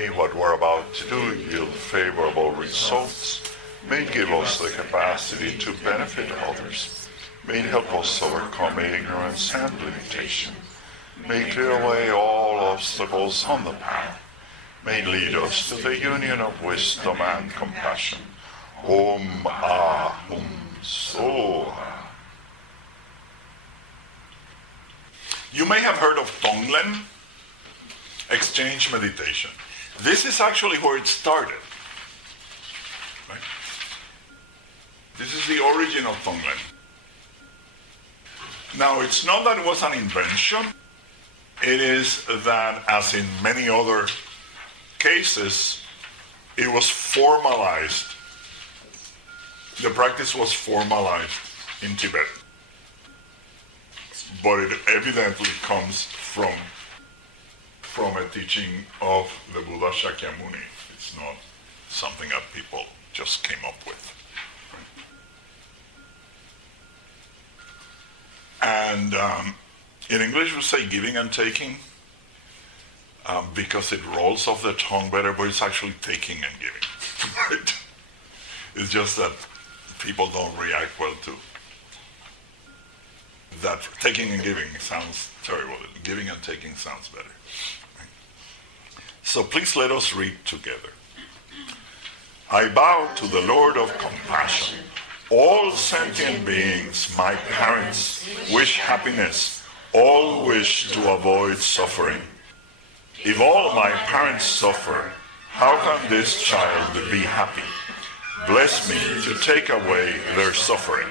may what we're about to do yield favorable results. May it give us the capacity to benefit others. May it help us overcome ignorance and limitation. May it clear away all obstacles on the path. May it lead us to the union of wisdom and compassion. Om Ahum Soha. You may have heard of Tonglen, exchange meditation. This is actually where it started. Right? This is the origin of Tonglen. Now, it's not that it was an invention. It is that, as in many other cases, it was formalized. The practice was formalized in Tibet. But it evidently comes from a teaching of the Buddha Shakyamuni. It's not something that people just came up with. And in English we say giving and taking because it rolls off the tongue better, but it's actually taking and giving. Right? It's just that people don't react well to that. Taking and giving sounds terrible. Giving and taking sounds better. Right? So please let us read together. I bow to the Lord of compassion. All sentient beings, my parents, wish happiness. All wish to avoid suffering. If all my parents suffer, how can this child be happy? Bless me to take away their suffering.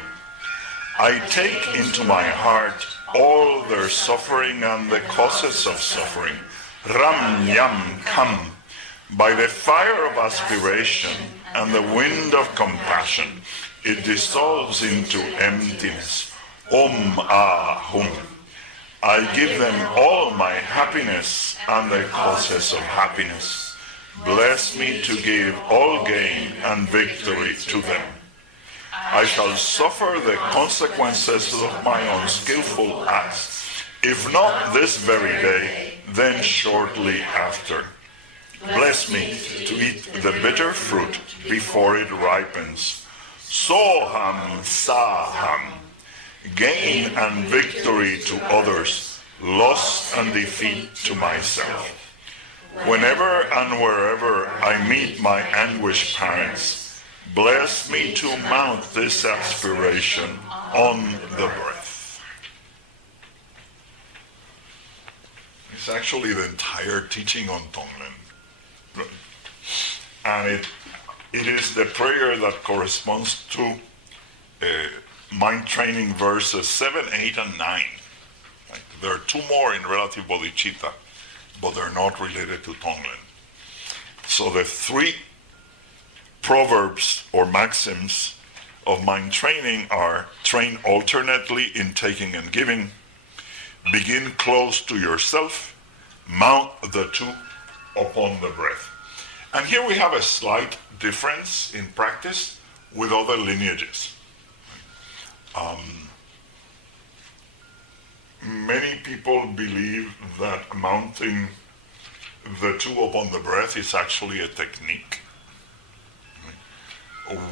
I take into my heart all their suffering and the causes of suffering. Ram Yam Kam. By the fire of aspiration and the wind of compassion, it dissolves into emptiness. Om Ahum. I give them all my happiness and the causes of happiness. Bless me to give all gain and victory to them. I shall suffer the consequences of my unskillful acts, if not this very day, then shortly after. Bless me to eat the bitter fruit before it ripens. Soham Saham. Gain and victory to others, loss and defeat to myself. Whenever and wherever I meet my anguished parents, bless me to mount this aspiration on the breath. It's actually the entire teaching on Tonglen. And it is the prayer that corresponds to mind training verses 7, 8, and 9. Right? There are two more in relative bodhicitta, but they're not related to Tonglen. So the three proverbs or maxims of mind training are: train alternately in taking and giving, begin close to yourself, mount the two upon the breath. And here we have a slight difference in practice with other lineages. Many people believe that mounting the two upon the breath is actually a technique.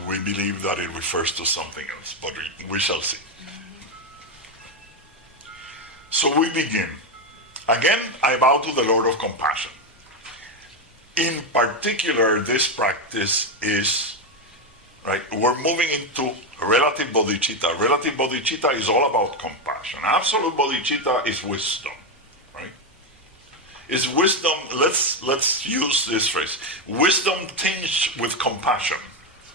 We believe that it refers to something else, but we shall see. So we begin. Again, I bow to the Lord of compassion. In particular, this practice is, right, we're moving into relative bodhicitta. Relative bodhicitta is all about compassion. Absolute bodhicitta is wisdom, right? Is wisdom, let's use this phrase, wisdom tinged with compassion,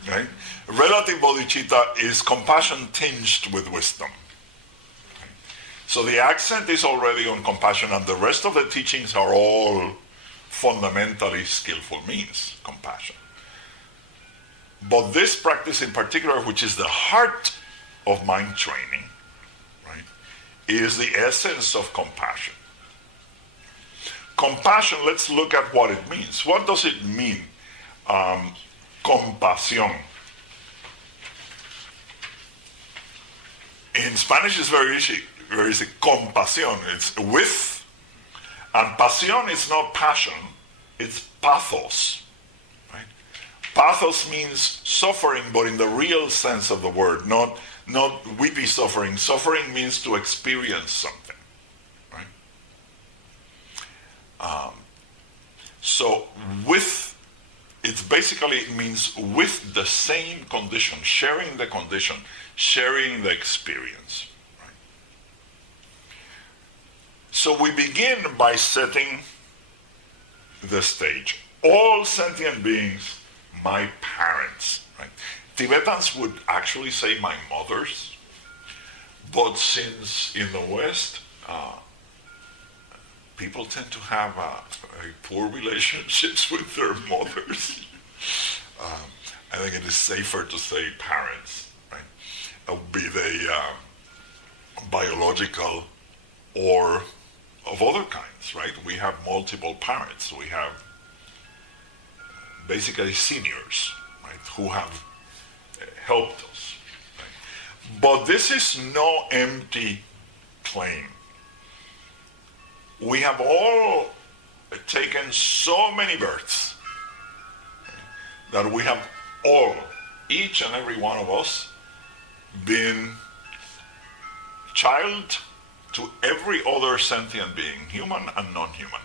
right? Relative bodhicitta is compassion tinged with wisdom. Okay? So the accent is already on compassion, and the rest of the teachings are all fundamentally skillful means, compassion. But this practice in particular, which is the heart of mind training, right, is the essence of compassion. Compassion, let's look at what it means. What does it mean? Compasión. In Spanish it's very easy. Compasión. It's with, and pasión is not passion, it's pathos. Right? Pathos means suffering, but in the real sense of the word, not weepy suffering. Suffering means to experience something. Right? So it means with the same condition, sharing the condition, sharing the experience. Right? So we begin by setting the stage. All sentient beings, my parents. Right? Tibetans would actually say my mothers, but since in the West, people tend to have poor relationships with their mothers. I think it is safer to say parents, right? Be they biological or of other kinds, right? We have multiple parents. We have basically seniors, right, who have helped us. Right? But this is no empty claim. We have all taken so many births that we have all, each and every one of us, been child to every other sentient being, human and non-human.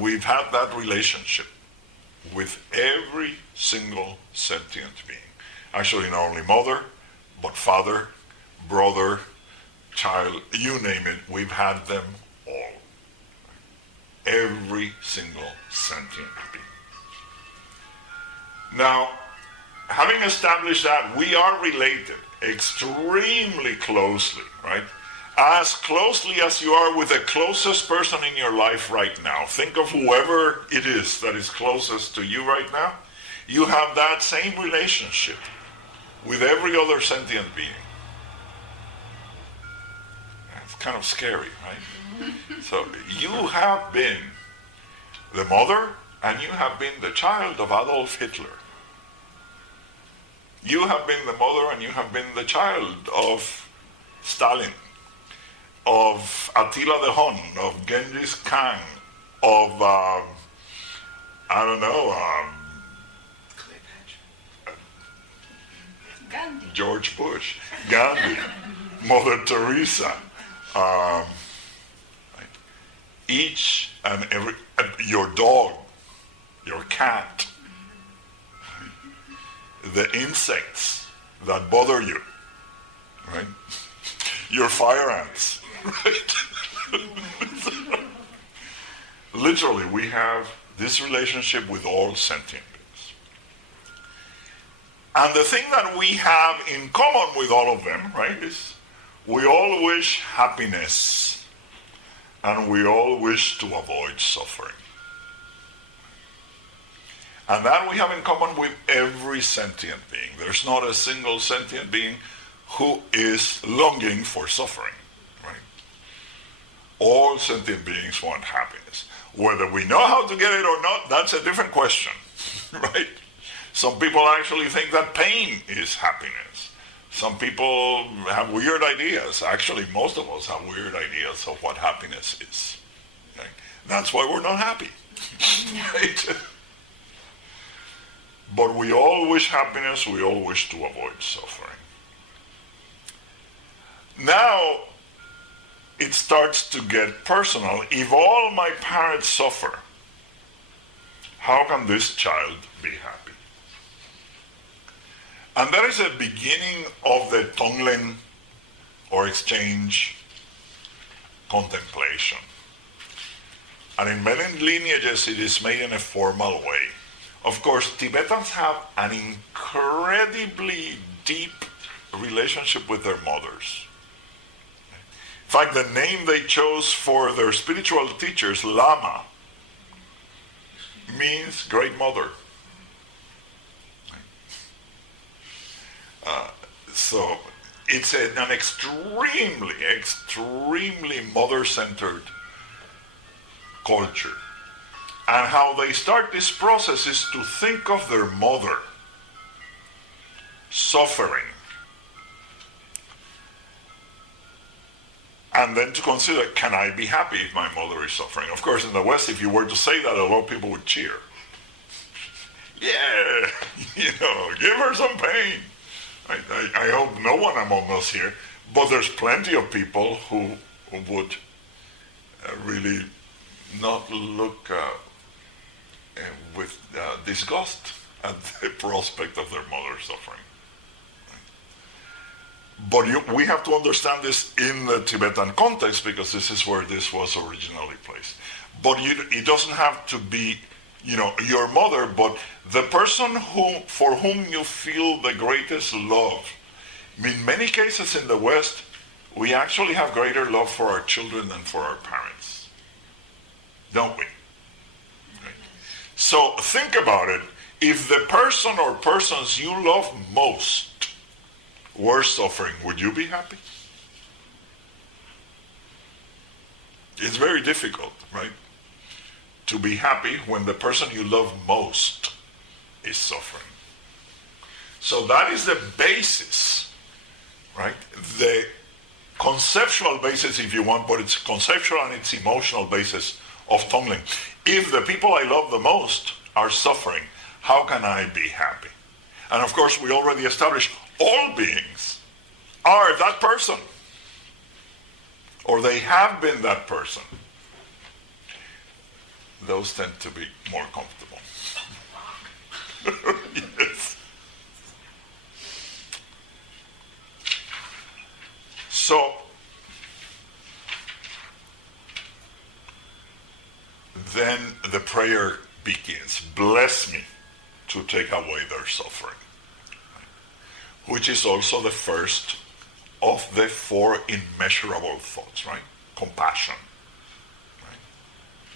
We've had that relationship with every single sentient being. Actually, not only mother, but father, brother, child, you name it, we've had them all. Every single sentient being. Now, having established that, we are related extremely closely, right? As closely as you are with the closest person in your life right now. Think of whoever it is that is closest to you right now. You have that same relationship with every other sentient being. That's kind of scary, right? So you have been the mother and you have been the child of Adolf Hitler. You have been the mother and you have been the child of Stalin, of Attila the Hun, of Genghis Khan, of, Gandhi. George Bush, Gandhi, Mother Teresa, right? Each and every, your dog, your cat, right? The insects that bother you, right? Your fire ants, right? Literally, we have this relationship with all sentient beings. And the thing that we have in common with all of them, right, is we all wish happiness and we all wish to avoid suffering. And that we have in common with every sentient being. There's not a single sentient being who is longing for suffering, right? All sentient beings want happiness. Whether we know how to get it or not, that's a different question, right? Some people actually think that pain is happiness. Some people have weird ideas. Actually, most of us have weird ideas of what happiness is. Right? That's why we're not happy, right? But we all wish happiness, we all wish to avoid suffering. Now, it starts to get personal. If all my parents suffer, how can this child be happy? And that is the beginning of the Tonglen, or exchange, contemplation. And in many lineages, it is made in a formal way. Of course, Tibetans have an incredibly deep relationship with their mothers. In fact, the name they chose for their spiritual teachers, Lama, means great mother. So it's an extremely, extremely mother-centered culture. And how they start this process is to think of their mother suffering And then to consider, can I be happy if my mother is suffering? Of course, in the West, if you were to say that, a lot of people would cheer. Yeah, give her some pain. I hope no one among us here, but there's plenty of people who would really not look with disgust at the prospect of their mother suffering. But we have to understand this in the Tibetan context, because this is where this was originally placed. But it doesn't have to be, your mother, but the person for whom you feel the greatest love. In many cases in the West, we actually have greater love for our children than for our parents. Don't we? Right. So think about it. If the person or persons you love most were suffering, would you be happy? It's very difficult, right? To be happy when the person you love most is suffering. So that is the basis, right? The conceptual basis, if you want, but it's conceptual and it's emotional basis of Tonglen. If the people I love the most are suffering, how can I be happy? And of course, we already established all beings are that person, or they have been that person. Those tend to be more comfortable. Yes. So, then the prayer begins. Bless me to take away their suffering. Which is also the first of the 4 immeasurable thoughts, right? Compassion. Right?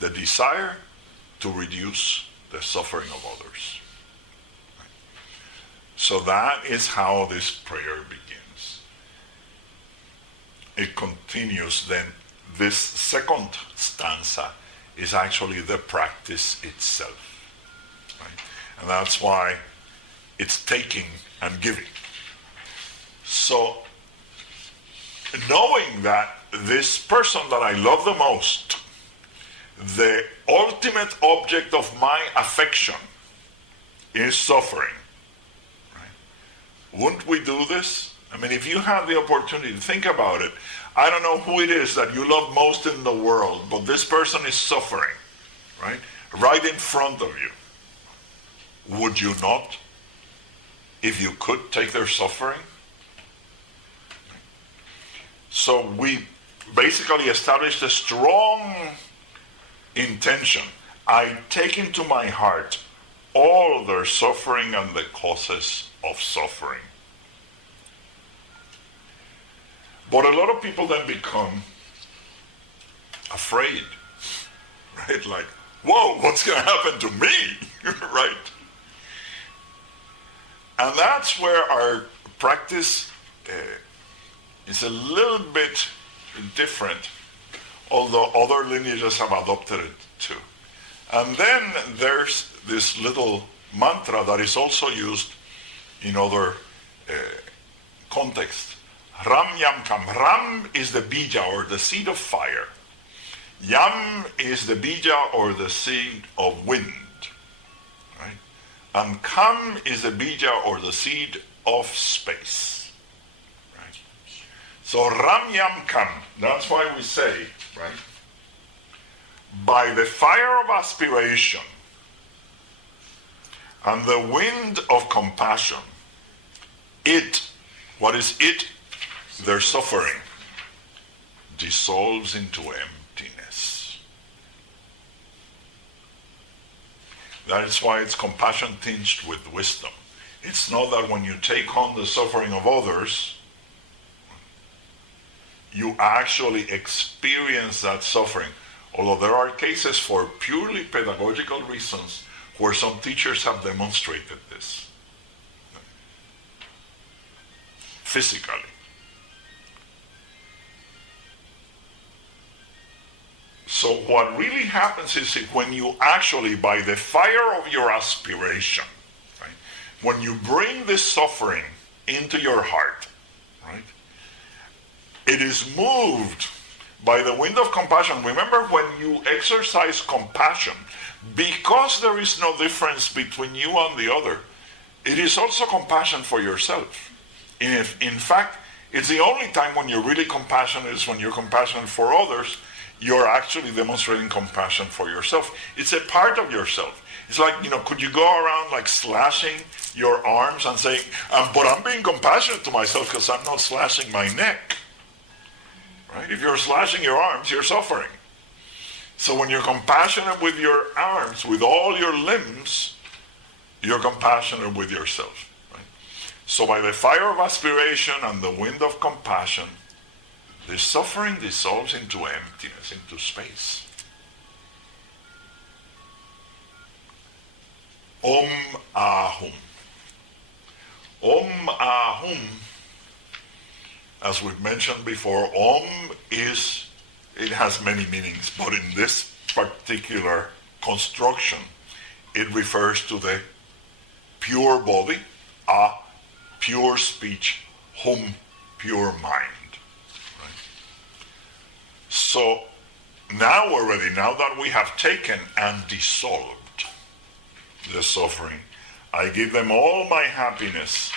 The desire to reduce the suffering of others. Right? So that is how this prayer begins. It continues then. This second stanza is actually the practice itself. Right? And that's why it's taking and giving. So, knowing that this person that I love the most, the ultimate object of my affection, is suffering, right? Wouldn't we do this? I mean, if you have the opportunity to think about it, I don't know who it is that you love most in the world, but this person is suffering, right? Right in front of you. Would you not, if you could, take their suffering? So we basically established a strong intention. I take into my heart all their suffering and the causes of suffering. But a lot of people then become afraid, right? Like, whoa, what's going to happen to me, right? And that's where our practice is a little bit different, although other lineages have adopted it too. And then there's this little mantra that is also used in other contexts. Ram Yam Kam. Ram is the bija, or the seed of fire. Yam is the bija, or the seed of wind. Right? And Kam is the bija, or the seed of space. So Ram Yam Kam, that's why we say, right? By the fire of aspiration and the wind of compassion, what is it? Their suffering dissolves into emptiness. That is why it's compassion tinged with wisdom. It's not that when you take on the suffering of others, you actually experience that suffering. Although there are cases for purely pedagogical reasons where some teachers have demonstrated this physically. So what really happens is when you actually, by the fire of your aspiration, right, when you bring this suffering into your heart, right, it is moved By the wind of compassion, remember when you exercise compassion, because there is no difference between you and the other, it is also compassion for yourself. In fact, it's the only time when you're really compassionate is when you're compassionate for others. You're actually demonstrating compassion for yourself. It's a part of yourself. It's like, could you go around like slashing your arms and saying, but I'm being compassionate to myself because I'm not slashing my neck. Right? If you're slashing your arms, you're suffering. So when you're compassionate with your arms, with all your limbs, you're compassionate with yourself. Right? So by the fire of aspiration and the wind of compassion, the suffering dissolves into emptiness, into space. Om Ahum. Om Ahum, as we've mentioned before, Om it has many meanings, but in this particular construction, it refers to the pure body, A, pure speech, Hum, pure mind. So now that we have taken and dissolved the suffering, I give them all my happiness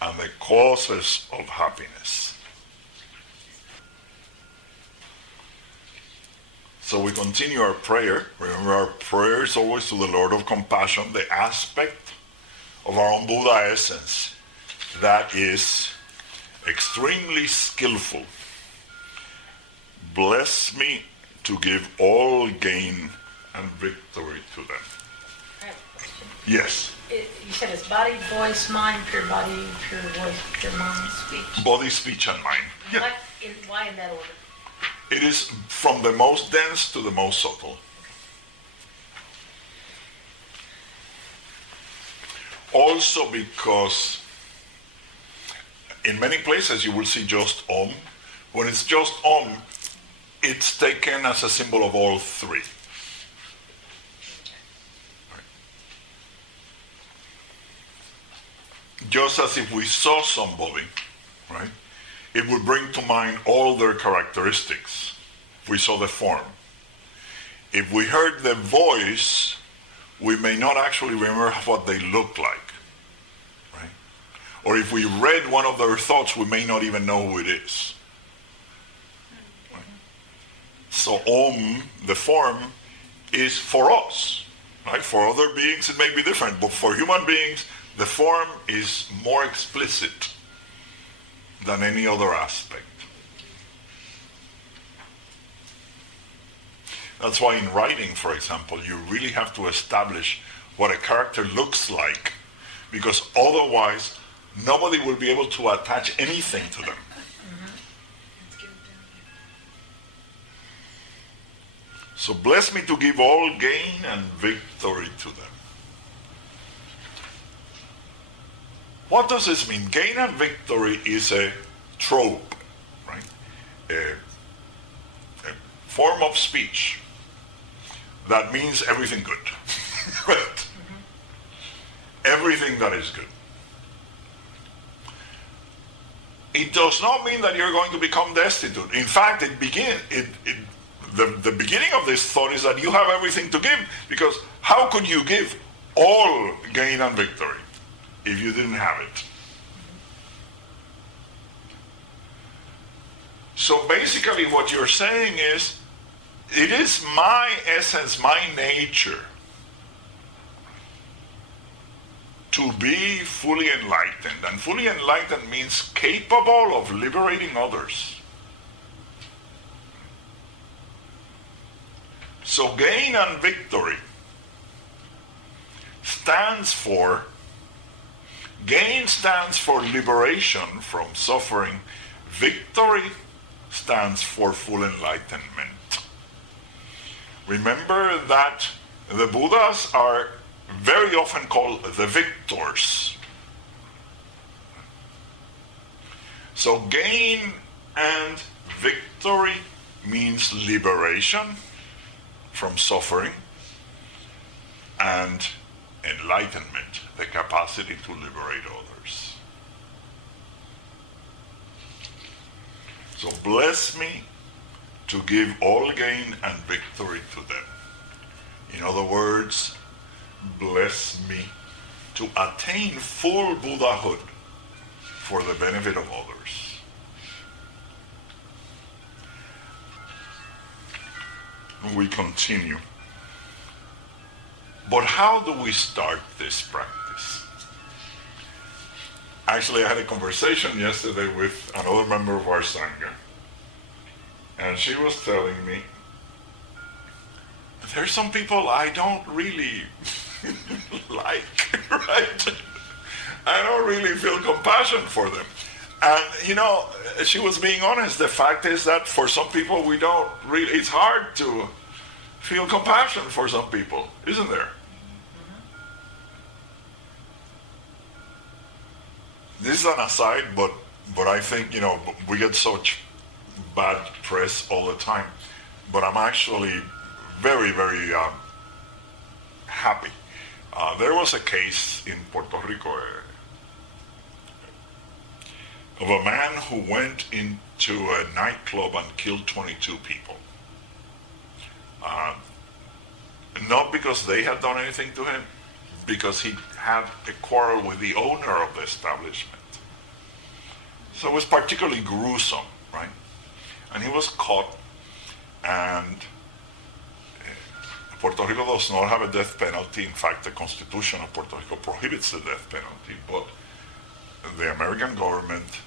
and the causes of happiness. So we continue our prayer. Remember, our prayer is always to the Lord of Compassion, the aspect of our own Buddha essence that is extremely skillful. Bless me to give all gain and victory to them. I have a question. Yes. You said it's body, voice, mind, pure body, pure voice, pure mind, speech. Body, speech, and mind. Yeah. Why in that order? It is from the most dense to the most subtle. Also because in many places you will see just Om. When it's just Om, it's taken as a symbol of all three. Right. Just as if we saw somebody, right, it would bring to mind all their characteristics. If we saw the form. If we heard the voice, we may not actually remember what they look like. Right? Or if we read one of their thoughts, we may not even know who it is. So Om, the form, is for us. Right? For other beings it may be different, but for human beings the form is more explicit than any other aspect. That's why in writing, for example, you really have to establish what a character looks like, because otherwise nobody will be able to attach anything to them. So bless me to give all gain and victory to them. What does this mean? Gain and victory is a trope, right? A form of speech that means everything good. Right? Mm-hmm. Everything that is good. It does not mean that you're going to become destitute. In fact, the beginning of this thought is that you have everything to give, because how could you give all gain and victory if you didn't have it? So basically what you're saying is, it is my essence, my nature, to be fully enlightened. And fully enlightened means capable of liberating others. So gain and victory gain stands for liberation from suffering. Victory stands for full enlightenment. Remember that the Buddhas are very often called the victors. So gain and victory means liberation from suffering, and enlightenment, the capacity to liberate others. So bless me to give all gain and victory to them. In other words, bless me to attain full Buddhahood for the benefit of others. We continue. But how do we start this practice? Actually, I had a conversation yesterday with another member of our Sangha, and she was telling me, there's some people I don't really like, right? I don't really feel compassion for them. And, she was being honest. The fact is that for some people we don't really, it's hard to feel compassion for some people, isn't there? This is an aside, but I think, we get such bad press all the time. But I'm actually very, very happy. There was a case in Puerto Rico of a man who went into a nightclub and killed 22 people. Not because they had done anything to him, because he had a quarrel with the owner of the establishment. So it was particularly gruesome, right? And he was caught, and Puerto Rico does not have a death penalty. In fact, the Constitution of Puerto Rico prohibits the death penalty, but the American government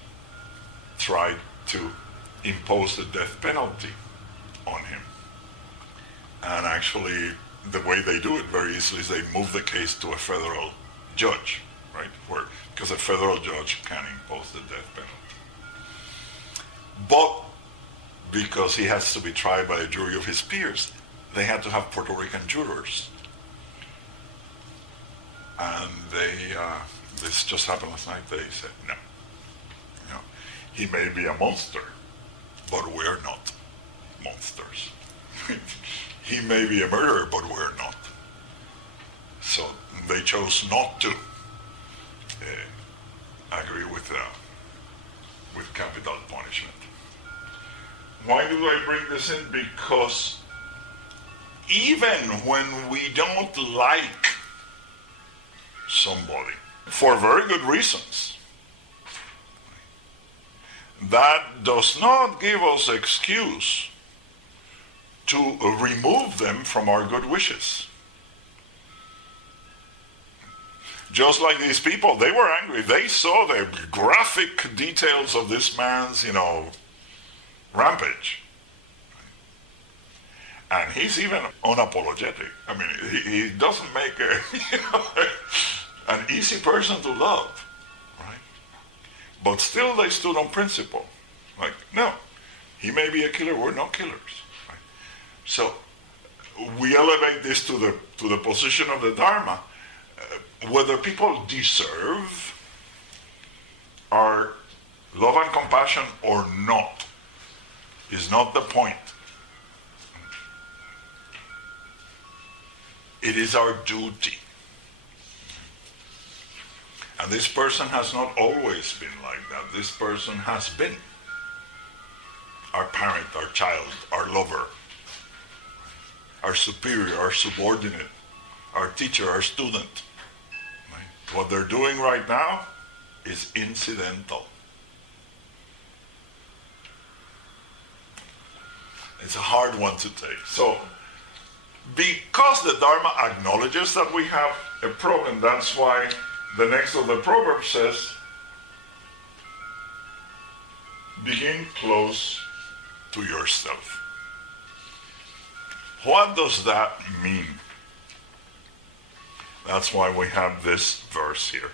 tried to impose the death penalty on him. And actually, the way they do it very easily is they move the case to a federal judge, right? Because a federal judge can impose the death penalty. But because he has to be tried by a jury of his peers, they had to have Puerto Rican jurors. And this just happened last night, they said, no. He may be a monster, but we're not monsters. He may be a murderer, but we're not. So they chose not to agree with capital punishment. Why do I bring this in? Because even when we don't like somebody, for very good reasons, that does not give us excuse to remove them from our good wishes. Just like these people, they were angry. They saw the graphic details of this man's, rampage. And he's even unapologetic. I mean, he doesn't make an easy person to love, right? But still they stood on principle. Like, no, he may be a killer, we're not killers. Right? So we elevate this to the position of the Dharma. Whether people deserve our love and compassion or not is not the point. It is our duty. And this person has not always been like that. This person has been our parent, our child, our lover, our superior, our subordinate, our teacher, our student. Right? What they're doing right now is incidental. It's a hard one to take. So, because the Dharma acknowledges that we have a problem, that's why the next of the proverb says, begin close to yourself. What does that mean? That's why we have this verse here.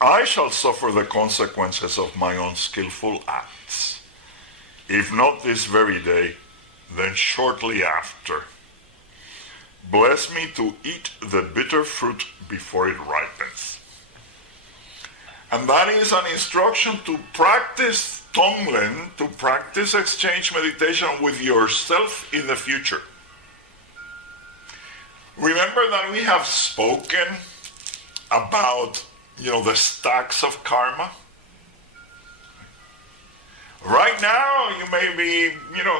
I shall suffer the consequences of my unskillful acts. If not this very day, then shortly after. Bless me to eat the bitter fruit before it ripens. And that is an instruction to practice Tonglen, to practice exchange meditation with yourself in the future. Remember that we have spoken about, the stacks of karma? Right right now you may be,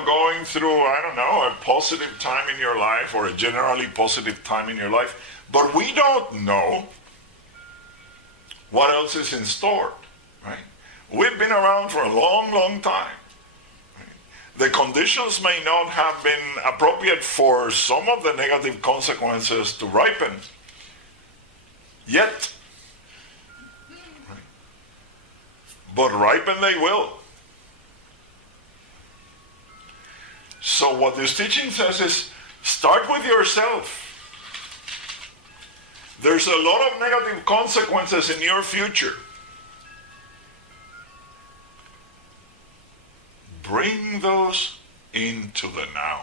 going through, I don't know, a positive time in your life or a generally positive time in your life, but we don't know what else is in store, right? We've been around for a long, long time. The conditions may not have been appropriate for some of the negative consequences to ripen yet. Right? But ripen they will. So what this teaching says is, start with yourself. There's a lot of negative consequences in your future. Bring those into the now.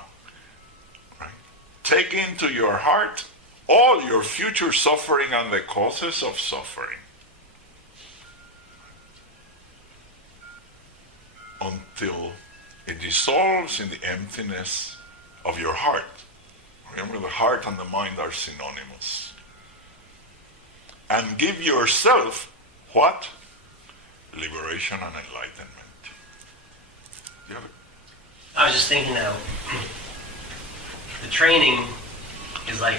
Right? Take into your heart all your future suffering and the causes of suffering. Until it dissolves in the emptiness of your heart. Remember, the heart and the mind are synonymous. And give yourself what? Liberation and enlightenment. You have it? I was just thinking now, the training is like,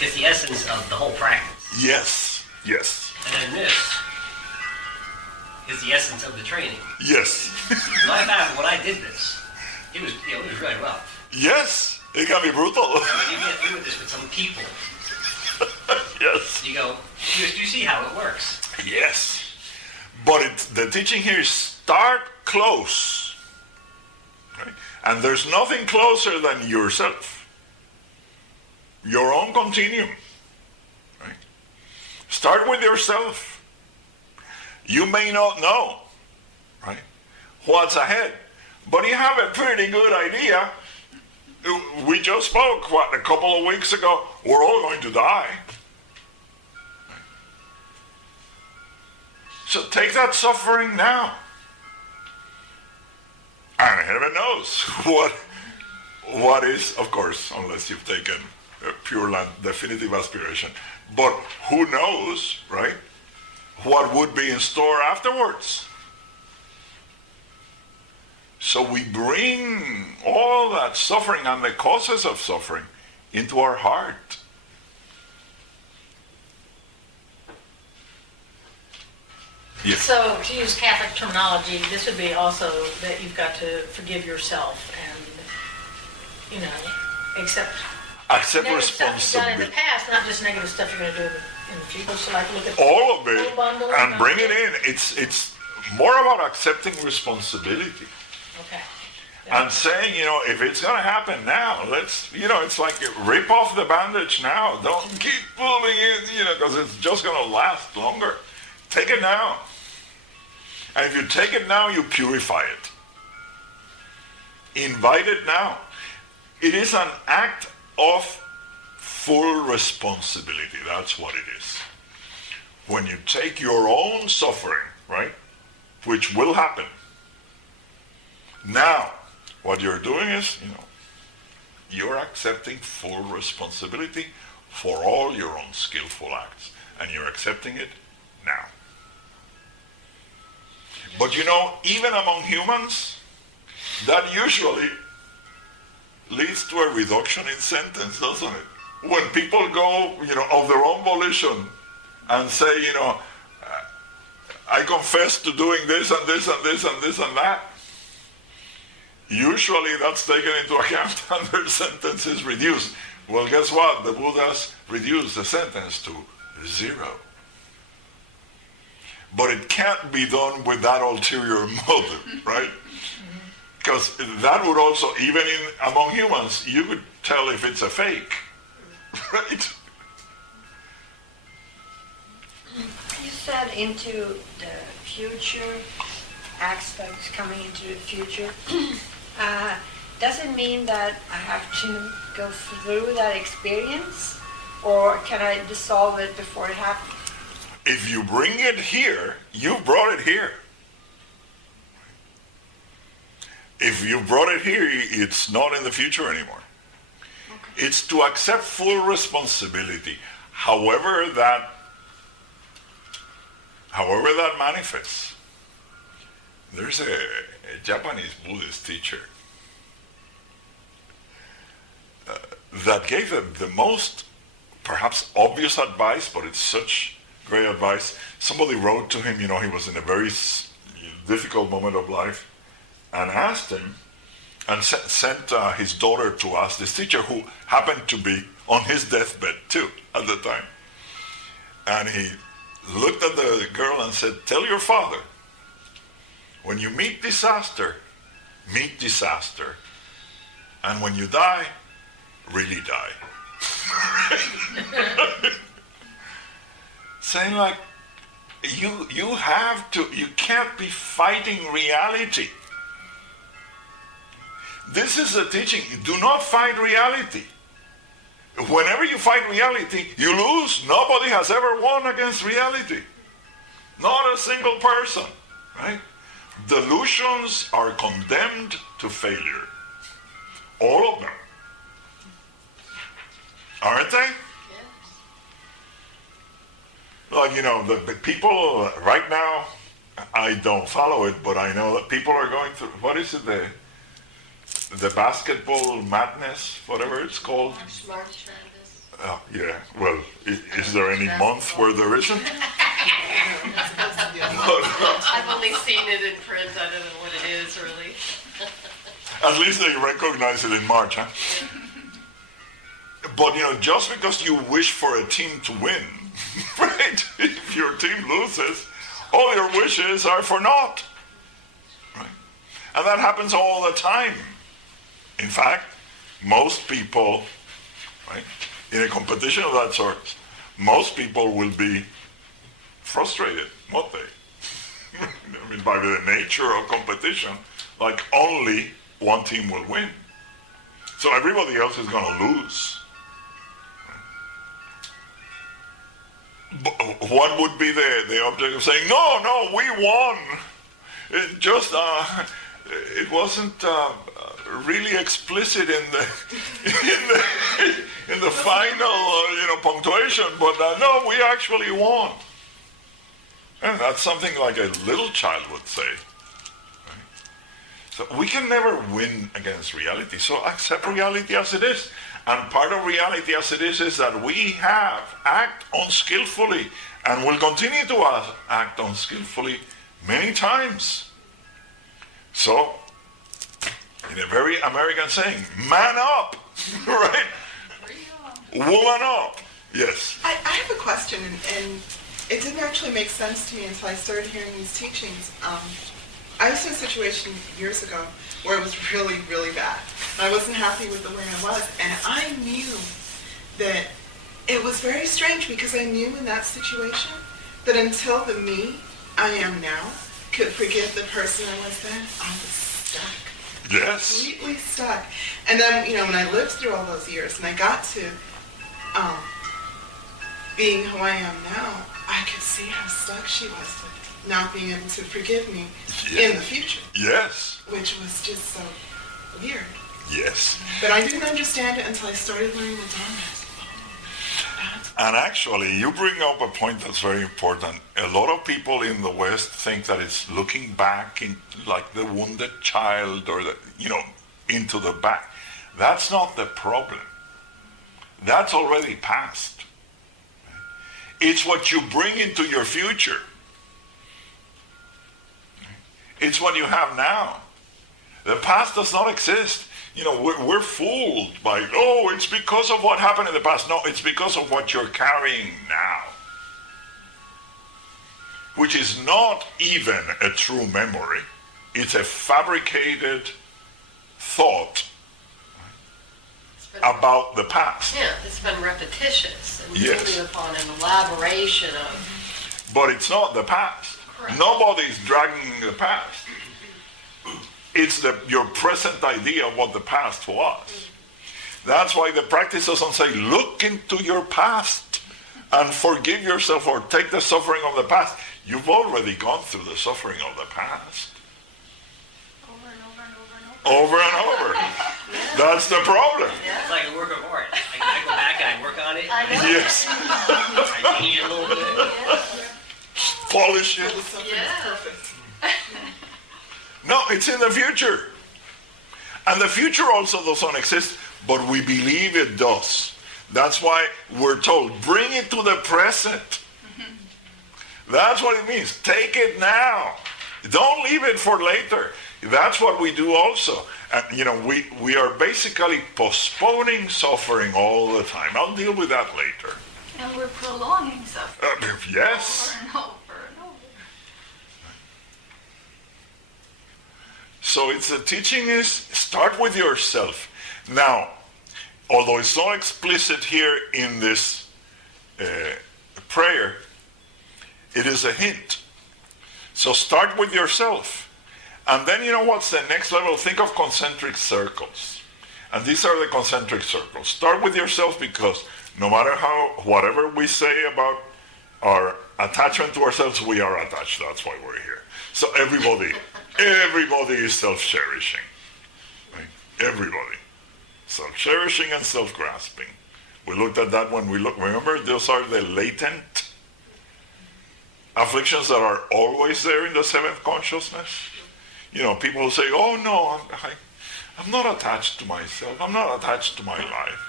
it's the essence of the whole practice. Yes, yes. And then this is the essence of the training. Yes. When I did this, it was really rough. Yes, it can be brutal. I mean, you get through this with some people. Yes. You go, you see how it works. Yes. But the teaching here is start close. Right? And there's nothing closer than yourself. Your own continuum. Right? Start with yourself. You may not know, right, what's ahead, but you have a pretty good idea. We just spoke, a couple of weeks ago, we're all going to die. So take that suffering now. And heaven knows what is, of course, unless you've taken a Pure Land definitive aspiration. But who knows, right, what would be in store afterwards. So we bring all that suffering and the causes of suffering into our heart. Yeah. So to use Catholic terminology, this would be also that you've got to forgive yourself and, accept negative stuff you've done in the responsibility. past, not just negative stuff you're going to do in the future. So like look at All of the it, whole bundle and bring it in. It's more about accepting responsibility. Okay. And saying, if it's going to happen now, let's, it's like rip off the bandage now. Don't keep pulling it, because it's just going to last longer. Take it now. And if you take it now, you purify it. Invite it now. It is an act of full responsibility. That's what it is. When you take your own suffering, right, which will happen, now, what you're doing is, you're accepting full responsibility for all your own skillful acts. And you're accepting it now. But even among humans, that usually leads to a reduction in sentence, doesn't it? When people go, of their own volition and say, I confess to doing this and this and this and this and that, usually that's taken into account and their sentence is reduced. Well, guess what? The Buddhas reduced the sentence to 0. But it can't be done with that ulterior motive, right? Because that would also, even among humans, you could tell if it's a fake, right? You said into the future, aspects coming into the future. Does it mean that I have to go through that experience, or can I dissolve it before it happens? If you bring it here, you've brought it here. If you brought it here, it's not in the future anymore. Okay. It's to accept full responsibility, however that manifests. There's a a Japanese Buddhist teacher that gave the most perhaps obvious advice, but it's such great advice. Somebody wrote to him, he was in a very difficult moment of life, and asked him, and sent his daughter to us, this teacher who happened to be on his deathbed too at the time. And he looked at the girl and said, tell your father, when you meet disaster, and when you die, really die. Saying like, you can't be fighting reality. This is the teaching. Do not fight reality. Whenever you fight reality, you lose. Nobody has ever won against reality. Not a single person, right? Delusions are condemned to failure. All of them. Aren't they? Like, the people right now, I don't follow it, but I know that people are going through, what is it, the basketball madness, whatever it's called? March Madness. Oh, yeah. Well, is there any month where there isn't? I've only seen it in print. I don't know what it is really. At least they recognize it in March, huh? But, just because you wish for a team to win, right? If your team loses, all your wishes are for naught. Right? And that happens all the time. In fact, most people, right, in a competition of that sort, most people will be frustrated, won't they? I mean, by the nature of competition, like only one team will win. So everybody else is going to lose. But what would be the object of saying, no, we won? It wasn't really explicit in the in the final punctuation, but no, we actually won. And that's something like a little child would say. Right? So we can never win against reality. So accept reality as it is. And part of reality as it is that we act unskillfully and will continue to act unskillfully many times. So, in a very American saying, man up, right? Woman up. Yes. I have a question, and it didn't actually make sense to me until I started hearing these teachings. I was in a situation years ago where it was really, really bad. I wasn't happy with the way I was, and I knew that it was very strange because I knew in that situation that until the me I am now could forgive the person I was then, I was stuck. Yes. Completely stuck. And then, when I lived through all those years and I got to being who I am now, I could see how stuck she was with not being able to forgive me in the future. Yes. Which was just so weird. Yes. But I didn't understand it until I started learning the Dharma. And actually, you bring up a point that's very important. A lot of people in the West think that it's looking back in like the wounded child or into the back. That's not the problem. That's already past. It's what you bring into your future. It's what you have now. The past does not exist. We're fooled by, it's because of what happened in the past. No, it's because of what you're carrying now. Which is not even a true memory. It's a fabricated thought about the past. Yeah, it's been repetitious and Yes. building upon an elaboration of. But it's not the past. Correct. Nobody's dragging the past. It's your present idea of what the past was. That's why the practice doesn't say, look into your past and forgive yourself or take the suffering of the past. You've already gone through the suffering of the past. Over and over and over and over. Over and over. That's the problem. It's like a work of art. I go back and I work on it. I know. Yes. I change it a little bit. Polish it. The suffering Yeah. is perfect. No, it's in the future. And the future also doesn't exist, but we believe it does. That's why we're told, bring it to the present. That's what it means. Take it now. Don't leave it for later. That's what we do also. And we are basically postponing suffering all the time. I'll deal with that later. And we're prolonging suffering. Yes. Over and over and over. So the teaching is start with yourself. Now, although it's not explicit here in this prayer, it is a hint. So start with yourself. And then what's the next level? Think of concentric circles. And these are the concentric circles. Start with yourself, because no matter whatever we say about our attachment to ourselves, we are attached. That's why we're here. So everybody is self-cherishing. Right? Everybody. Self-cherishing and self-grasping. We looked at that when remember, those are the latent afflictions that are always there in the seventh consciousness. People who say, oh no, I'm not attached to myself. I'm not attached to my life.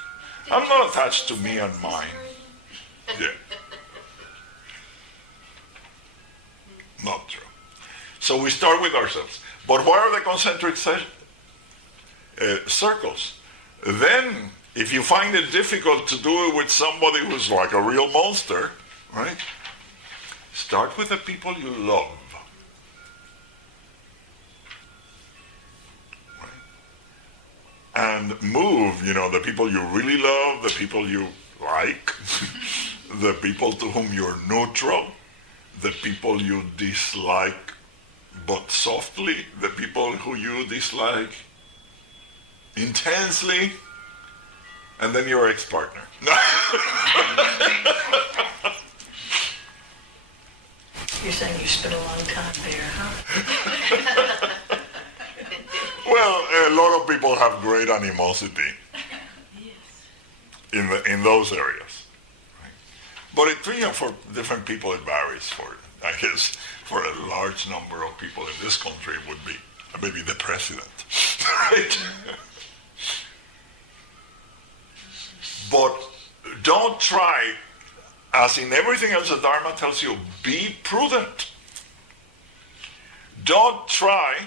I'm not attached to me and mine. Yeah. Not true. So we start with ourselves. But what are the concentric circles? Then, if you find it difficult to do it with somebody who's like a real monster, right? Start with the people you love. Right? And move, the people you really love, the people you like, the people to whom you're neutral, the people you dislike but softly, the people who you dislike intensely, and then your ex-partner. You're saying you spent a long time there, huh? Well, a lot of people have great animosity in those areas. Right? But for different people it varies. I guess for a large number of people in this country it would be maybe the president. Right? But don't try, as in everything else the Dharma tells you, be prudent. Don't try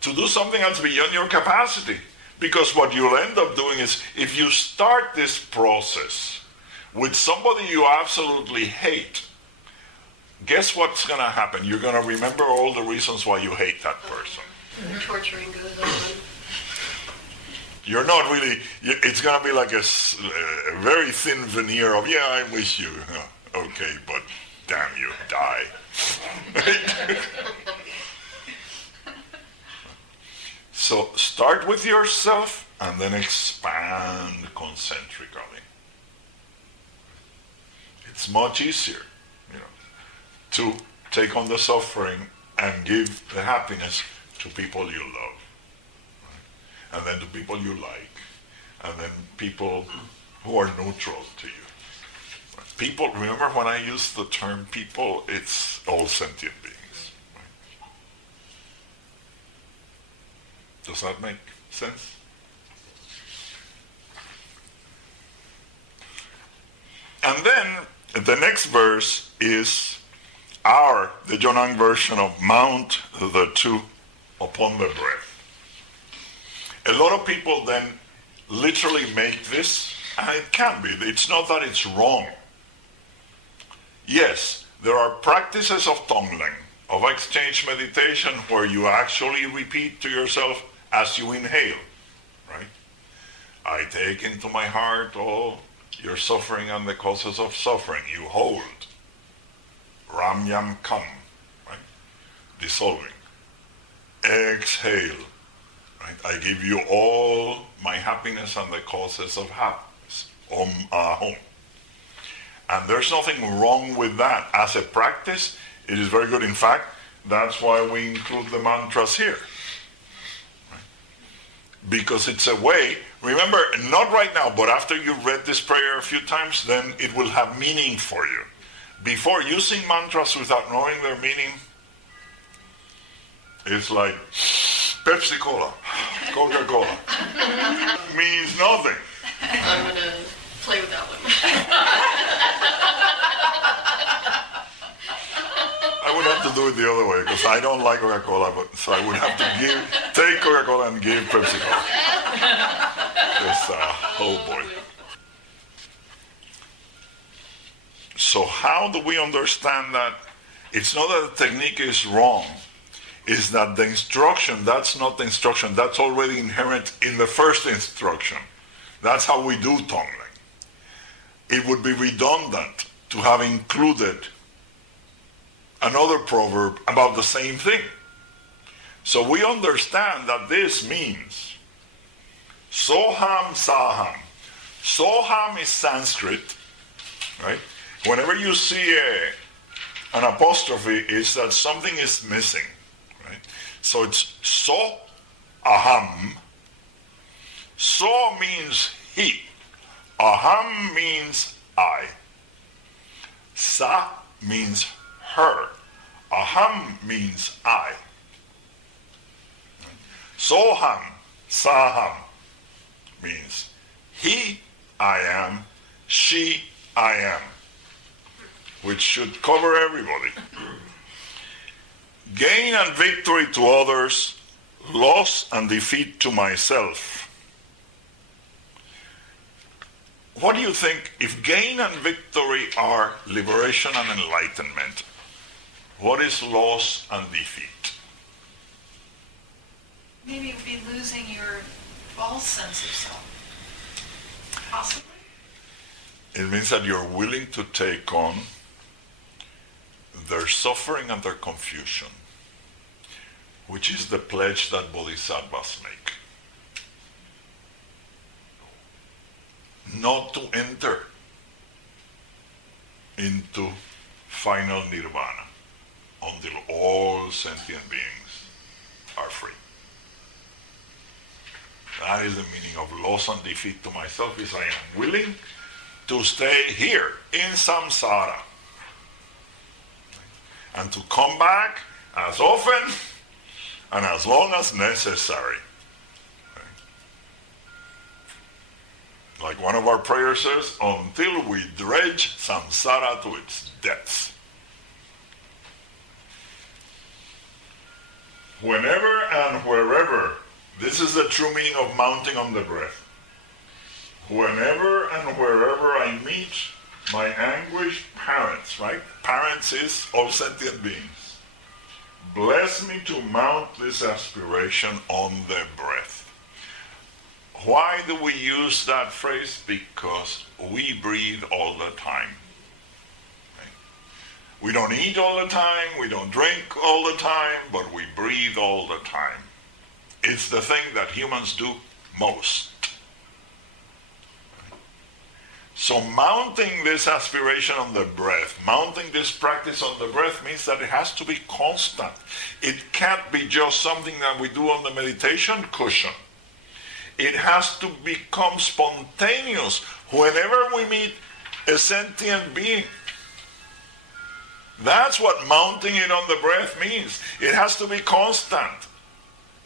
to do something else beyond your capacity. Because what you'll end up doing is, if you start this process with somebody you absolutely hate, guess what's going to happen? You're going to remember all the reasons why you hate that person. The torturing goes on. You're not really, it's going to be like a very thin veneer of, yeah, I wish you, okay, but damn you, die. So start with yourself and then expand concentrically. It's much easier, to take on the suffering and give the happiness to people you love. Right? And then to people you like. And then people who are neutral to you. Right? People, remember when I use the term people, it's all sentient beings. Right? Does that make sense? And then the next verse is the Jonang version of mount the two upon the breath. A lot of people then literally make this, and it can be. It's not that it's wrong. Yes, there are practices of tonglen, of exchange meditation, where you actually repeat to yourself as you inhale, right? I take into my heart all your suffering and the causes of suffering. You hold. Ram Yam Kam, right? Dissolving. Exhale, right? I give you all my happiness and the causes of happiness. Om Ahom. And there's nothing wrong with that. As a practice, it is very good. In fact, that's why we include the mantras here. Right? Because it's a way, remember, not right now, but after you've read this prayer a few times, then it will have meaning for you. Before, using mantras without knowing their meaning It's like Pepsi Cola, Coca-Cola. Means nothing. I'm gonna play with that one. I would have to do it the other way because I don't like Coca-Cola, so I would have to take Coca-Cola and give Pepsi Cola. Oh boy. So how do we understand that? It's not that the technique is wrong. It's that the instruction, that's not the instruction. That's already inherent in the first instruction. That's how we do tonglen. It would be redundant to have included another proverb about the same thing. So we understand that this means soham saham. Soham is Sanskrit, right? Whenever you see an apostrophe, is that something is missing, right? So it's so aham. So means he. Aham means I. Sa means her. Aham means I. Soham, saham means he, I am, she, I am, which should cover everybody. Gain and victory to others, loss and defeat to myself. What do you think, if gain and victory are liberation and enlightenment, what is loss and defeat? Maybe it would be losing your false sense of self. Possibly. It means that you're willing to take on their suffering and their confusion, which is the pledge that bodhisattvas make. Not to enter into final nirvana until all sentient beings are free. That is the meaning of loss and defeat to myself, is I am willing to stay here in samsara and to come back as often and as long as necessary. Like one of our prayers says, until we dredge samsara to its depths. Whenever and wherever, this is the true meaning of mounting on the breath. Whenever and wherever I meet my anguished parents, right? Parents is all sentient beings. Bless me to mount this aspiration on the breath. Why do we use that phrase? Because we breathe all the time. Right? We don't eat all the time, we don't drink all the time, but we breathe all the time. It's the thing that humans do most. So mounting this aspiration on the breath, mounting this practice on the breath means that it has to be constant. It can't be just something that we do on the meditation cushion. It has to become spontaneous whenever we meet a sentient being. That's what mounting it on the breath means. It has to be constant.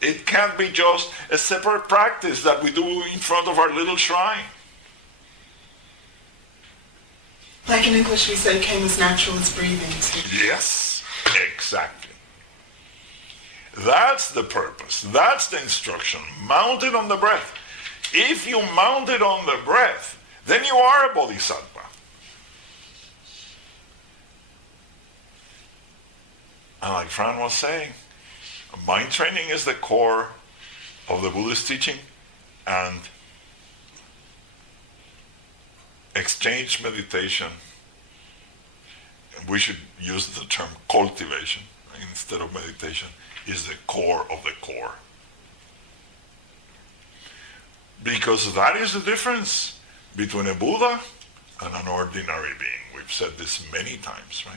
It can't be just a separate practice that we do in front of our little shrine. Like in English we say, came as natural as breathing. Yes, exactly. That's the purpose. That's the instruction. Mount it on the breath. If you mount it on the breath, then you are a bodhisattva. And like Fran was saying, mind training is the core of the Buddhist teaching, and exchange meditation, we should use the term cultivation instead of meditation, is the core of the core. Because that is the difference between a Buddha and an ordinary being. We've said this many times, right?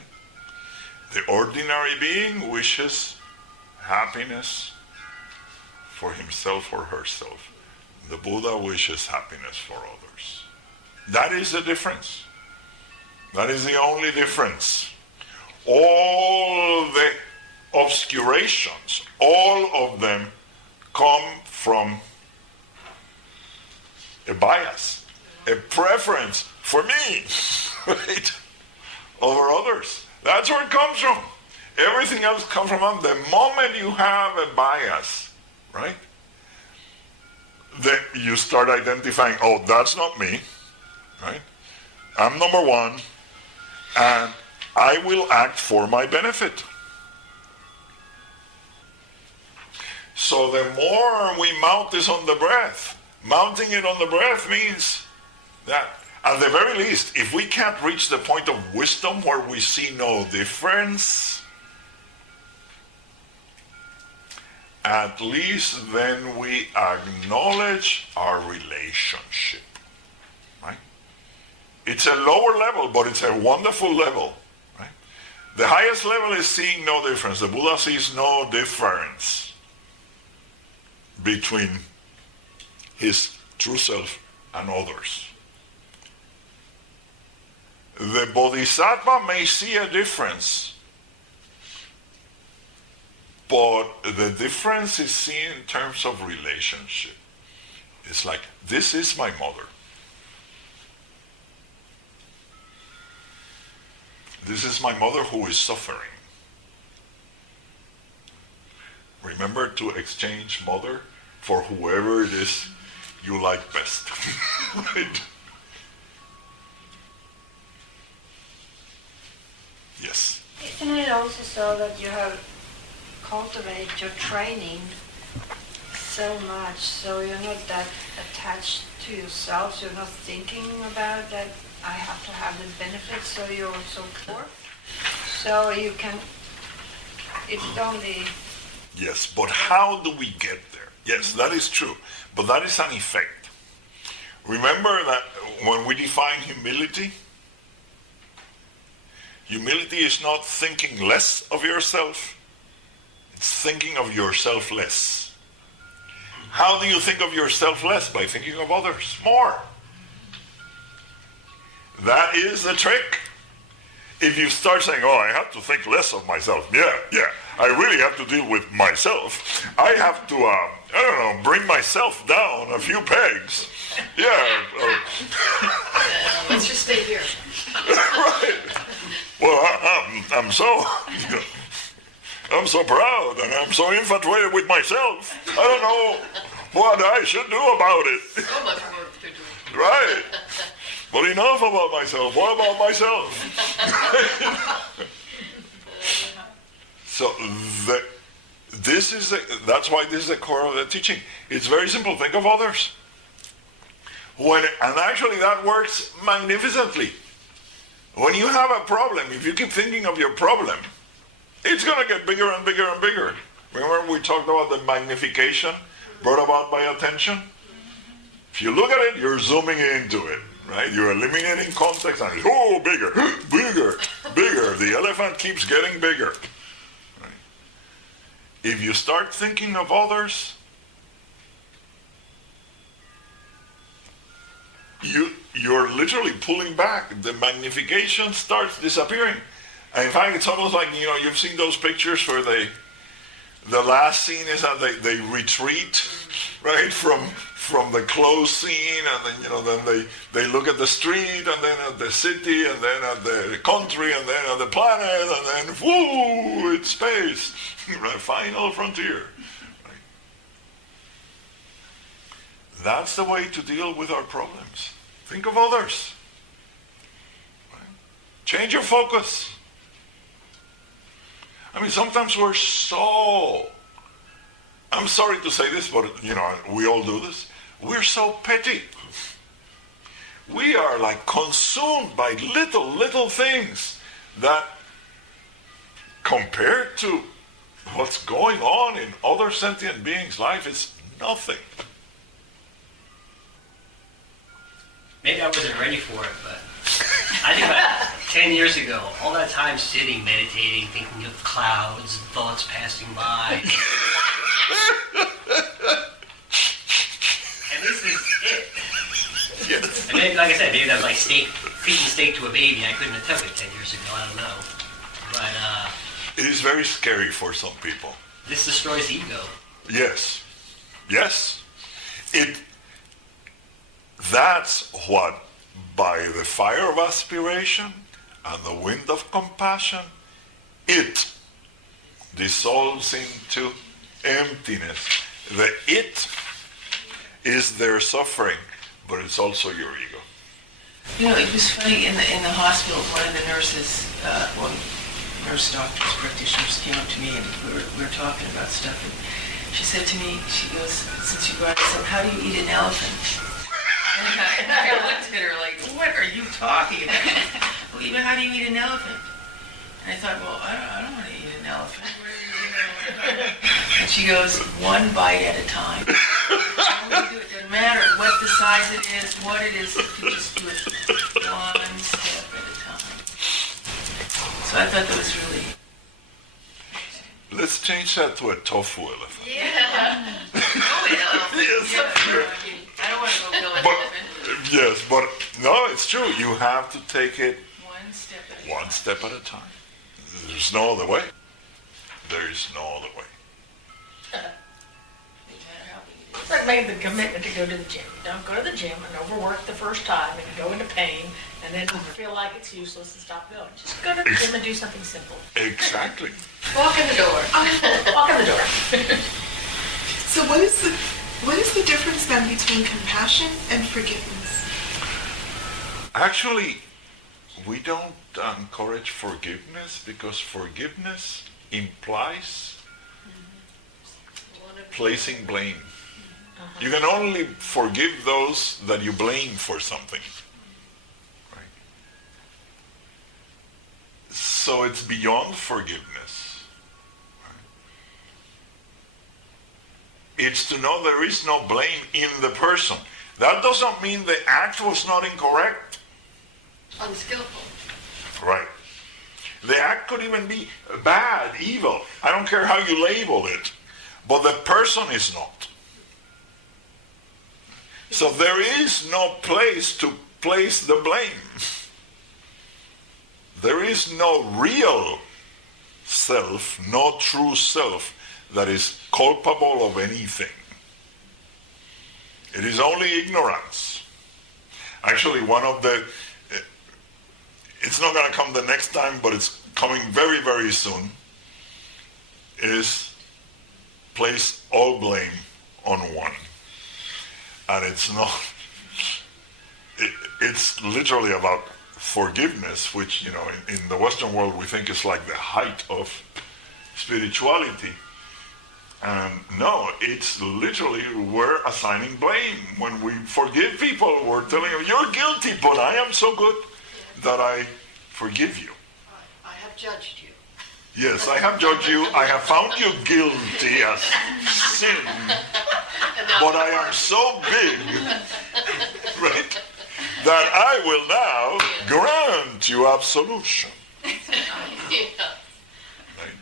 The ordinary being wishes happiness for himself or herself. The Buddha wishes happiness for others. That is the difference. That is the only difference. All the obscurations, all of them come from a bias, a preference for me, right, over others. That's where it comes from. Everything else comes from them. The moment you have a bias, right, then you start identifying, oh, that's not me, right? I'm number one, and I will act for my benefit. So the more we mount this on the breath, mounting it on the breath means that, at the very least, if we can't reach the point of wisdom where we see no difference, at least then we acknowledge our relationship, right? It's a lower level, but it's a wonderful level, right? The highest level is seeing no difference. The Buddha sees no difference between his true self and others. The Bodhisattva may see a difference, but the difference is seen in terms of relationship. It's like, this is my mother. This is my mother who is suffering. Remember to exchange mother for whoever it is you like best. Right? Yes. Isn't it also so that you have cultivated your training so much, so you're not that attached to yourself, so you're not thinking about that I have to have the benefits, so you're so poor? So you can, it's only... Yes, but how do we get there? Yes, that is true, but that is an effect. Remember that when we define humility, humility is not thinking less of yourself, it's thinking of yourself less. How do you think of yourself less? By thinking of others more. That is the trick. If you start saying, oh, I have to think less of myself, yeah, I really have to deal with myself. I have to, bring myself down a few pegs. Yeah. Let's just stay here. Right. Well, I'm so proud and I'm so infatuated with myself. I don't know what I should do about it. So much work to do. Right. But enough about myself. What about myself? So that's why this is the core of the teaching. It's very simple. Think of others. And actually that works magnificently. When you have a problem, if you keep thinking of your problem, it's going to get bigger and bigger and bigger. Remember we talked about the magnification brought about by attention? If you look at it, you're zooming into it, right? You're eliminating context and it's, oh, bigger, bigger, bigger. The elephant keeps getting bigger. Right? If you start thinking of others, you're literally pulling back. The magnification starts disappearing. And in fact, it's almost like, you've seen those pictures where the last scene is that they retreat, right, from the close scene, and then, then they look at the street, and then at the city, and then at the country, and then at the planet, and then, whoo, it's space, right, final frontier. Right? That's the way to deal with our problems. Think of others. Right? Change your focus. I mean, sometimes we're so, I'm sorry to say this, but, we all do this. We're so petty. We are like consumed by little things that compared to what's going on in other sentient beings' life is nothing. Maybe I wasn't ready for it, but I think about 10 years ago, all that time sitting, meditating, thinking of clouds, thoughts passing by. And this is it. Yes. And maybe, like I said, maybe that was like feeding steak to a baby. I couldn't have took it 10 years ago. I don't know. But it is very scary for some people. This destroys ego. Yes. Yes. That's what, by the fire of aspiration and the wind of compassion, it dissolves into emptiness. The it is their suffering, but it's also your ego. You know, it was funny in the hospital. One of the nurses, nurse doctors, practitioners came up to me and we were talking about stuff. And she said to me, she goes, "Since you brought this up, how do you eat an elephant?" And I looked at her like, "What are you talking about? Well, even how do you eat an elephant?" And I thought, well, I don't want to eat an elephant. And she goes, "One bite at a time." How do you do it? Doesn't matter what the size it is, what it is. You just do it one step at a time. So I thought that was really. Let's change that to a tofu elephant. Yeah. Go an elephant. Yes, Yeah. sure. I don't want to go kill an But, elephant. yes, but no, it's true. You have to take it One step at a one time. step at a time. There's no other way. There is no other way. No matter how big it is. It's like making the commitment to go to the gym. Don't go to the gym and overwork the first time and go into pain and then feel like it's useless and stop going. Just go to the gym and do something simple. Exactly. Walk in the door. Walk in the door. So what is the difference then between compassion and forgiveness? Actually, we don't encourage forgiveness because forgiveness implies placing blame. You can only forgive those that you blame for something. Right? So it's beyond forgiveness. Right? It's to know there is no blame in the person. That doesn't mean the act was not incorrect. Unskillful. Right. The act could even be bad, evil. I don't care how you label it. But the person is not. So there is no place to place the blame. There is no real self, no true self that is culpable of anything. It is only ignorance. Actually, one of the, it's not going to come the next time, but it's coming very, very soon, is place all blame on one. And it's not, it's literally about forgiveness, which, in the Western world we think is like the height of spirituality. And no, it's literally we're assigning blame. When we forgive people, we're telling them, you're guilty, but I am so good that I forgive you. I have judged you. Yes, I have judged you. I have found you guilty as sin. But I am so big, right, that I will now grant you absolution. Yeah. Right?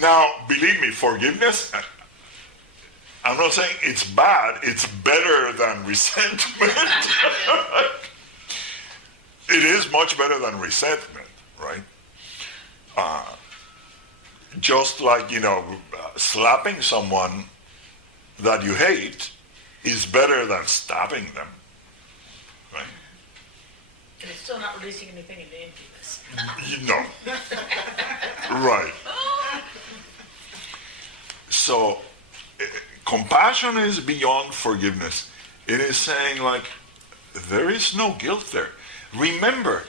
Now, believe me, forgiveness, I'm not saying it's bad, it's better than resentment. It is much better than resentment, right? Just like, slapping someone that you hate is better than stabbing them, right? And it's still not releasing anything into emptiness. Right. So, compassion is beyond forgiveness. It is saying, like, there is no guilt there. Remember,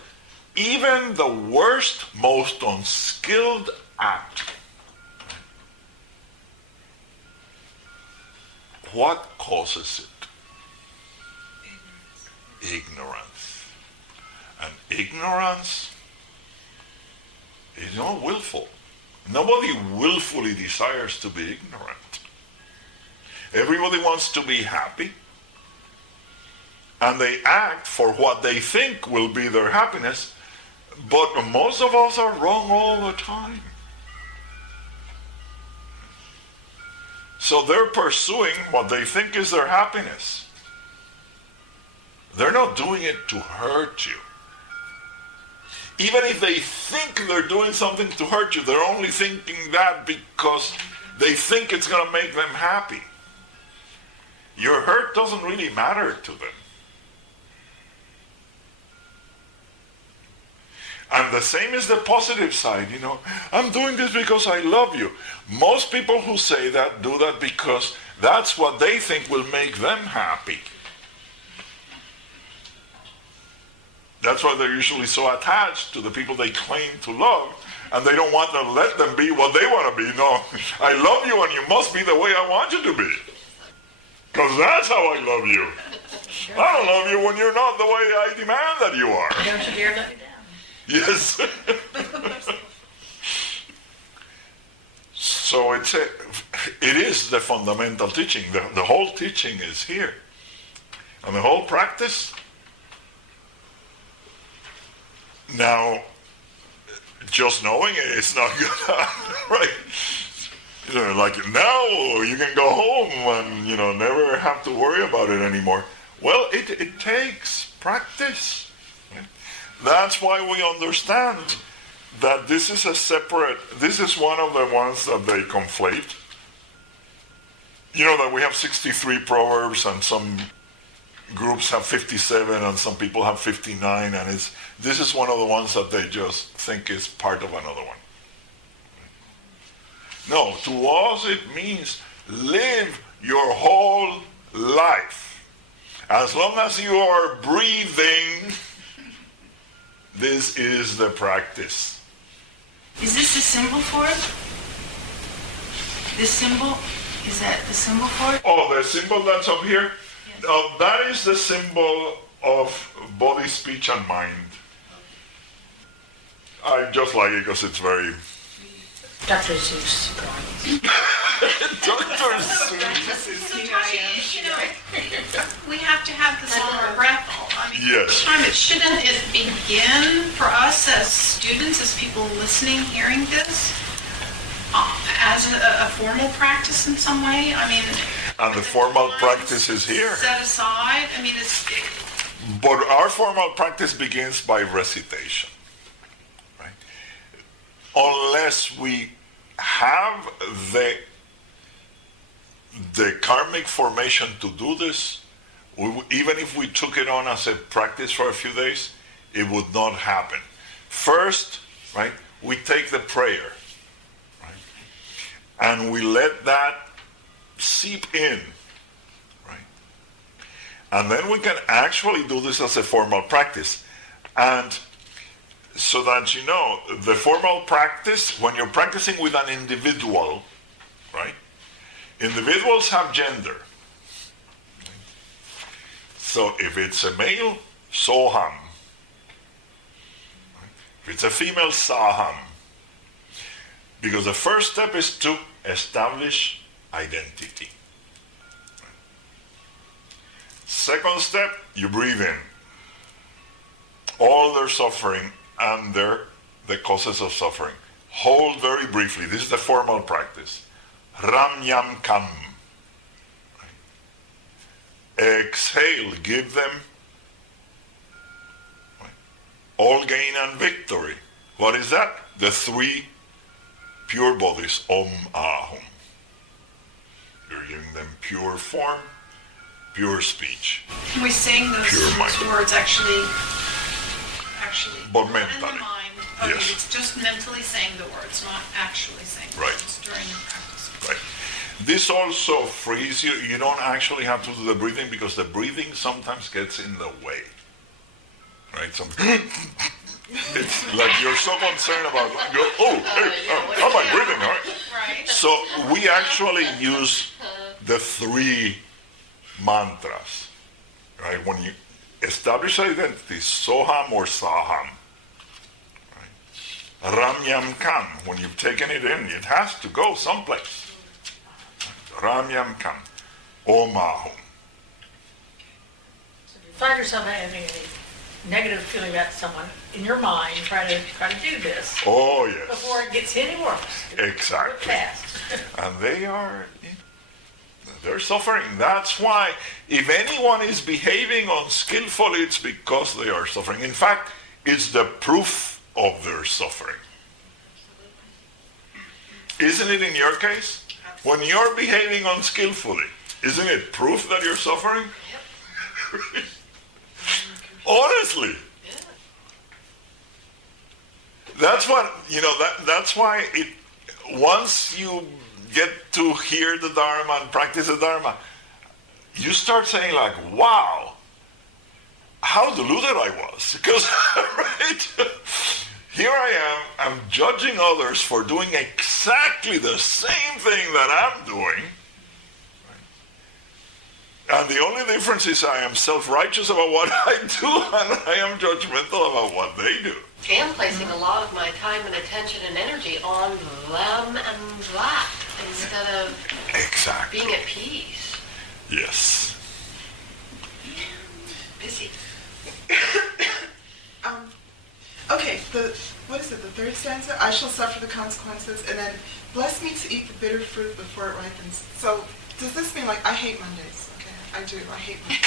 even the worst, most unskilled act, what causes it? Ignorance. And ignorance is not willful. Nobody willfully desires to be ignorant. Everybody wants to be happy. And they act for what they think will be their happiness. But most of us are wrong all the time. So they're pursuing what they think is their happiness. They're not doing it to hurt you. Even if they think they're doing something to hurt you, they're only thinking that because they think it's going to make them happy. Your hurt doesn't really matter to them. And the same is the positive side, I'm doing this because I love you. Most people who say that do that because that's what they think will make them happy. That's why they're usually so attached to the people they claim to love, and they don't want to let them be what they want to be. No, I love you and you must be the way I want you to be. Because that's how I love you. I don't love you when you're not the way I demand that you are. Don't you dare let me down. Yes. So it is the fundamental teaching. The whole teaching is here. And the whole practice. Now, just knowing it is not good, right? Like now you can go home and never have to worry about it anymore. Well, it takes practice. Right? That's why we understand that this is this is one of the ones that they conflate. That we have 63 proverbs and some groups have 57 and some people have 59, and this is one of the ones that they just think is part of another one. No, to us it means live your whole life. As long as you are breathing, this is the practice. Is this the symbol for it? This symbol? Is that the symbol for it? Oh, the symbol that's up here? Yes. That is the symbol of body, speech, and mind. I just like it because it's very... Dr. Seuss drawings. Dr. Seuss. So Tashi, we have to have this on our grapple. I mean, Yes. shouldn't it begin for us as students, as people listening, hearing this, as a formal practice in some way? I mean, And the formal practice is here. set aside. I mean, But our formal practice begins by recitation. Right? Unless we have the karmic formation to do this, even if we took it on as a practice for a few days, it would not happen. First, right, we take the prayer, right, and we let that seep in, right, and then we can actually do this as a formal practice. And so that the formal practice, when you're practicing with an individual, right, individuals have gender. So if it's a male, soham. If it's a female, saham. Because the first step is to establish identity. Second step, you breathe in all their suffering and the causes of suffering. Hold very briefly. This is the formal practice. Ram yam kam. Exhale, give them all gain and victory. What is that? The three pure bodies, Om Ahum. You're giving them pure form, pure speech. can we sing those Pure mind. words actually? But not mentally. in the mind. Okay, Yes. it's just mentally saying the words, not actually saying the Right. words during the practice. Right. This also frees you. You don't actually have to do the breathing because the breathing sometimes gets in the way. Right? It's like you're so concerned about, how am I breathing? All right. Right. So we actually use the three mantras. Right? When you establish identity, soham or saham. Right? Ram yam kam. When you've taken it in, it has to go someplace. Ram yam kam. Om ahum. So if you find yourself having any negative feeling about someone, in your mind, try to do this Oh yes. before it gets any worse. Exactly. Fast. And they're suffering. That's why if anyone is behaving unskillfully, it's because they are suffering. In fact, it's the proof of their suffering. Isn't it in your case? When you're behaving unskillfully, isn't it proof that you're suffering? Honestly. That's what, that's why once you get to hear the Dharma and practice the Dharma, you start saying like, wow, how deluded I was. Because, right? Here I am, I'm judging others for doing exactly the same thing that I'm doing. And the only difference is I am self-righteous about what I do and I am judgmental about what they do. And placing a lot of my time and attention and energy on them and that instead of Exactly. being at peace. Yes. Busy. Okay, what is it, the third stanza? I shall suffer the consequences, and then bless me to eat the bitter fruit before it ripens. So, does this mean, like, I hate Mondays? Okay, I do, I hate Mondays.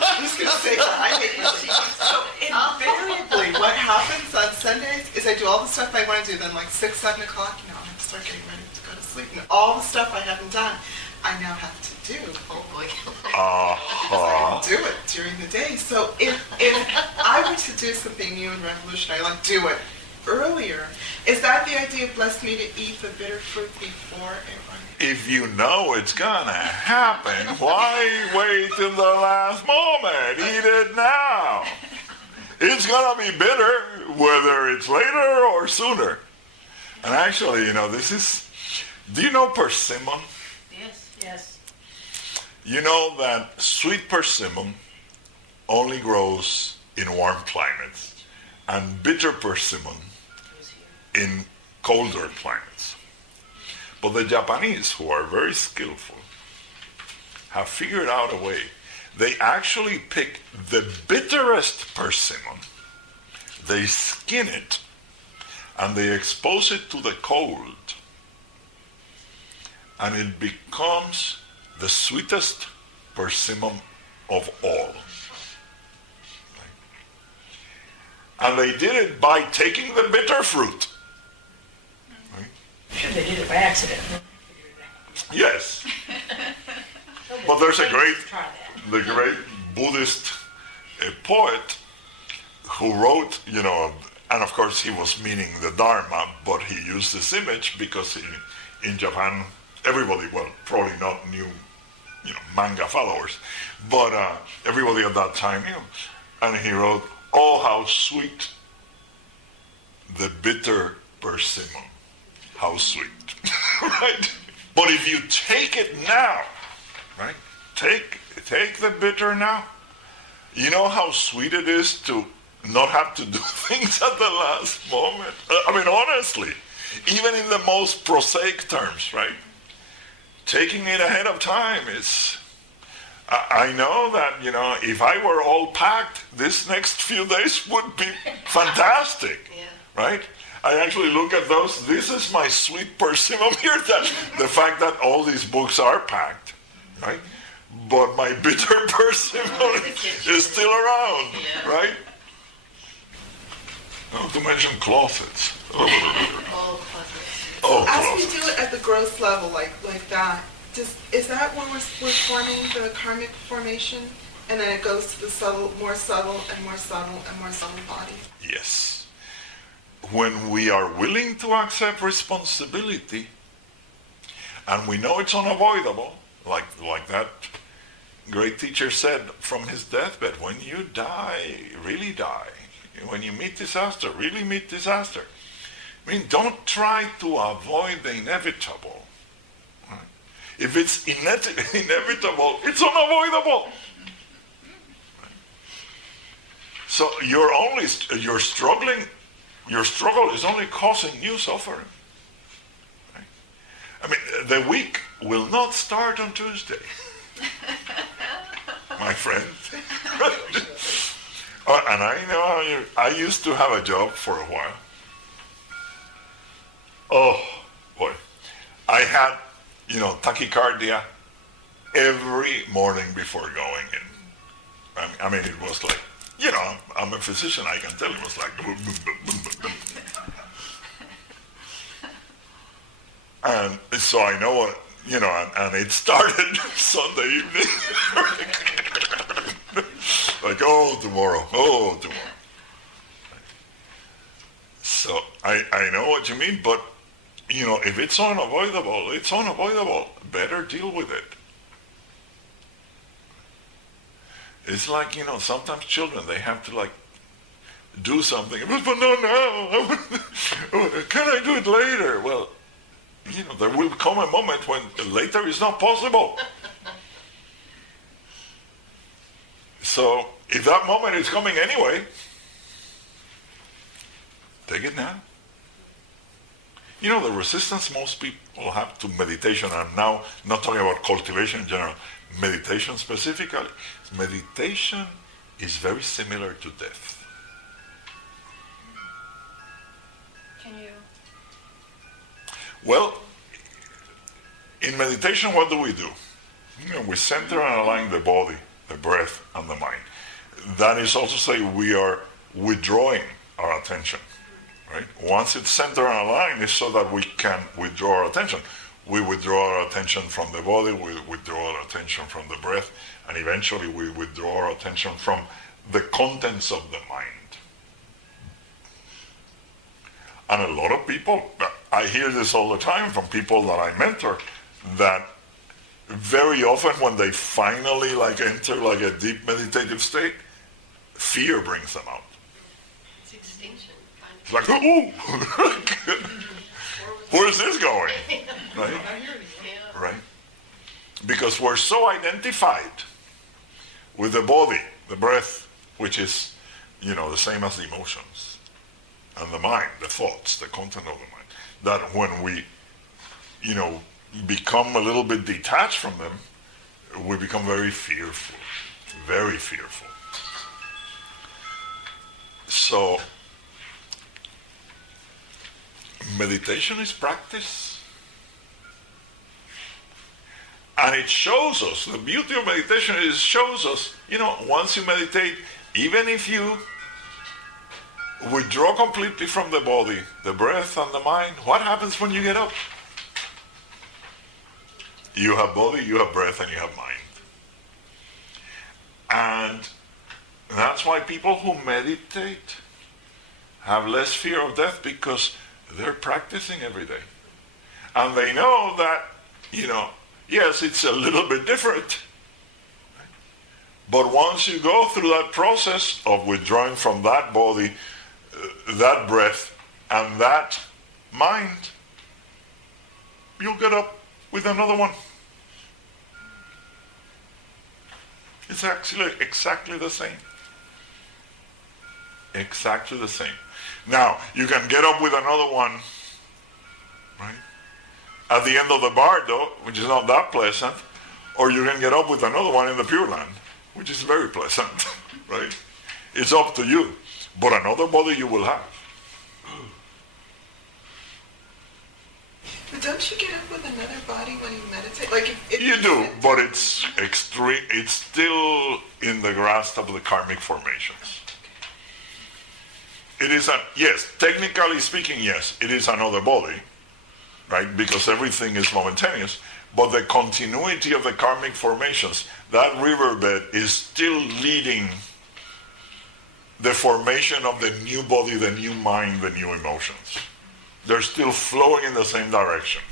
I'm just gonna say that, I hate Mondays. So, invariably, what happens on Sundays is I do all the stuff I want to do, then like 6, 7 o'clock, I have to start getting ready to go to sleep, and all the stuff I haven't done, I now have to do. Oh boy. I do it during the day. So if I were to do something new and revolutionary, like do it earlier, is that the idea of bless me to eat the bitter fruit before it ripens? If you know it's gonna happen, why wait till the last moment? Eat it now. It's gonna be bitter, whether it's later or sooner. And actually, this is, do you know persimmon? Yes. You know that sweet persimmon only grows in warm climates and bitter persimmon in colder climates. But the Japanese, who are very skillful, have figured out a way. They actually pick the bitterest persimmon, they skin it, and they expose it to the cold. And it becomes the sweetest persimmon of all. And they did it by taking the bitter fruit. They did it by accident. Yes. But there's a great, Try that. the great Buddhist poet who wrote, and of course he was meaning the Dharma, but he used this image because in Japan, everybody, well, probably not new, manga followers, but everybody at that time knew. And he wrote, oh, how sweet the bitter persimmon. How sweet, right? But if you take it now, right? Take the bitter now. You know how sweet it is to not have to do things at the last moment? Honestly, even in the most prosaic terms, right? Taking it ahead of time is, I know that, if I were all packed, this next few days would be fantastic, right? I actually look at those, this is my sweet persimmon here, that the fact that all these books are packed, right? But my bitter persimmon is still around, right? Not to mention closets. As we do it at the gross level, like that, is that when we're forming the karmic formation, and then it goes to the subtle, more subtle, and more subtle, and more subtle body? Yes. When we are willing to accept responsibility, and we know it's unavoidable, like that great teacher said from his deathbed, when you die, really die. When you meet disaster, really meet disaster. Don't try to avoid the inevitable. Right? If it's inevitable, it's unavoidable. Right? So your struggle is only causing you suffering. Right? The week will not start on Tuesday, my friend. And I know I used to have a job for a while. Oh, boy. I had, tachycardia every morning before going in. It was like, I'm a physician. I can tell it was like boom, boom, boom, boom, boom, boom. And so I know what, and it started Sunday evening. Like, tomorrow. So I know what you mean, but, if it's unavoidable, it's unavoidable. Better deal with it. It's like, sometimes children, they have to do something. But no, can I do it later? Well, there will come a moment when later is not possible. So if that moment is coming anyway, take it now. The resistance most people have to meditation, and now not talking about cultivation in general, meditation specifically, meditation is very similar to death. Can you? Well, in meditation, what do? We center and align the body, the breath, and the mind. That is also say we are withdrawing our attention, right? Once it's centered and aligned, it's so that we can withdraw our attention. We withdraw our attention from the body, we withdraw our attention from the breath, and eventually we withdraw our attention from the contents of the mind. And a lot of people, I hear this all the time from people that I mentor, that very often when they finally enter a deep meditative state, fear brings them out. It's extinction. It's like, where's this going? Right? Yeah. Right? Because we're so identified with the body, the breath, which is, the same as the emotions, and the mind, the thoughts, the content of the mind, that when we, become a little bit detached from them, we become very fearful. Very fearful. So, meditation is practice. And it shows us, the beauty of meditation is it shows us, once you meditate, even if you withdraw completely from the body, the breath and the mind, what happens when you get up? You have body, you have breath, and you have mind. And that's why people who meditate have less fear of death, because they're practicing every day. And they know that, yes, it's a little bit different. But once you go through that process of withdrawing from that body, that breath, and that mind, you'll get up with another one. It's actually exactly the same. Exactly the same. Now, you can get up with another one, right? At the end of the bar, though, which is not that pleasant, or you can get up with another one in the Pure Land, which is very pleasant, right? It's up to you. But another body you will have. But don't you get up with another body when you meditate? Like if You do, but it's extreme. It's still in the grasp of the karmic formations. It is yes, technically speaking, yes, it is another body, right? Because everything is momentaneous. But the continuity of the karmic formations, that riverbed is still leading the formation of the new body, the new mind, the new emotions. They're still flowing in the same direction.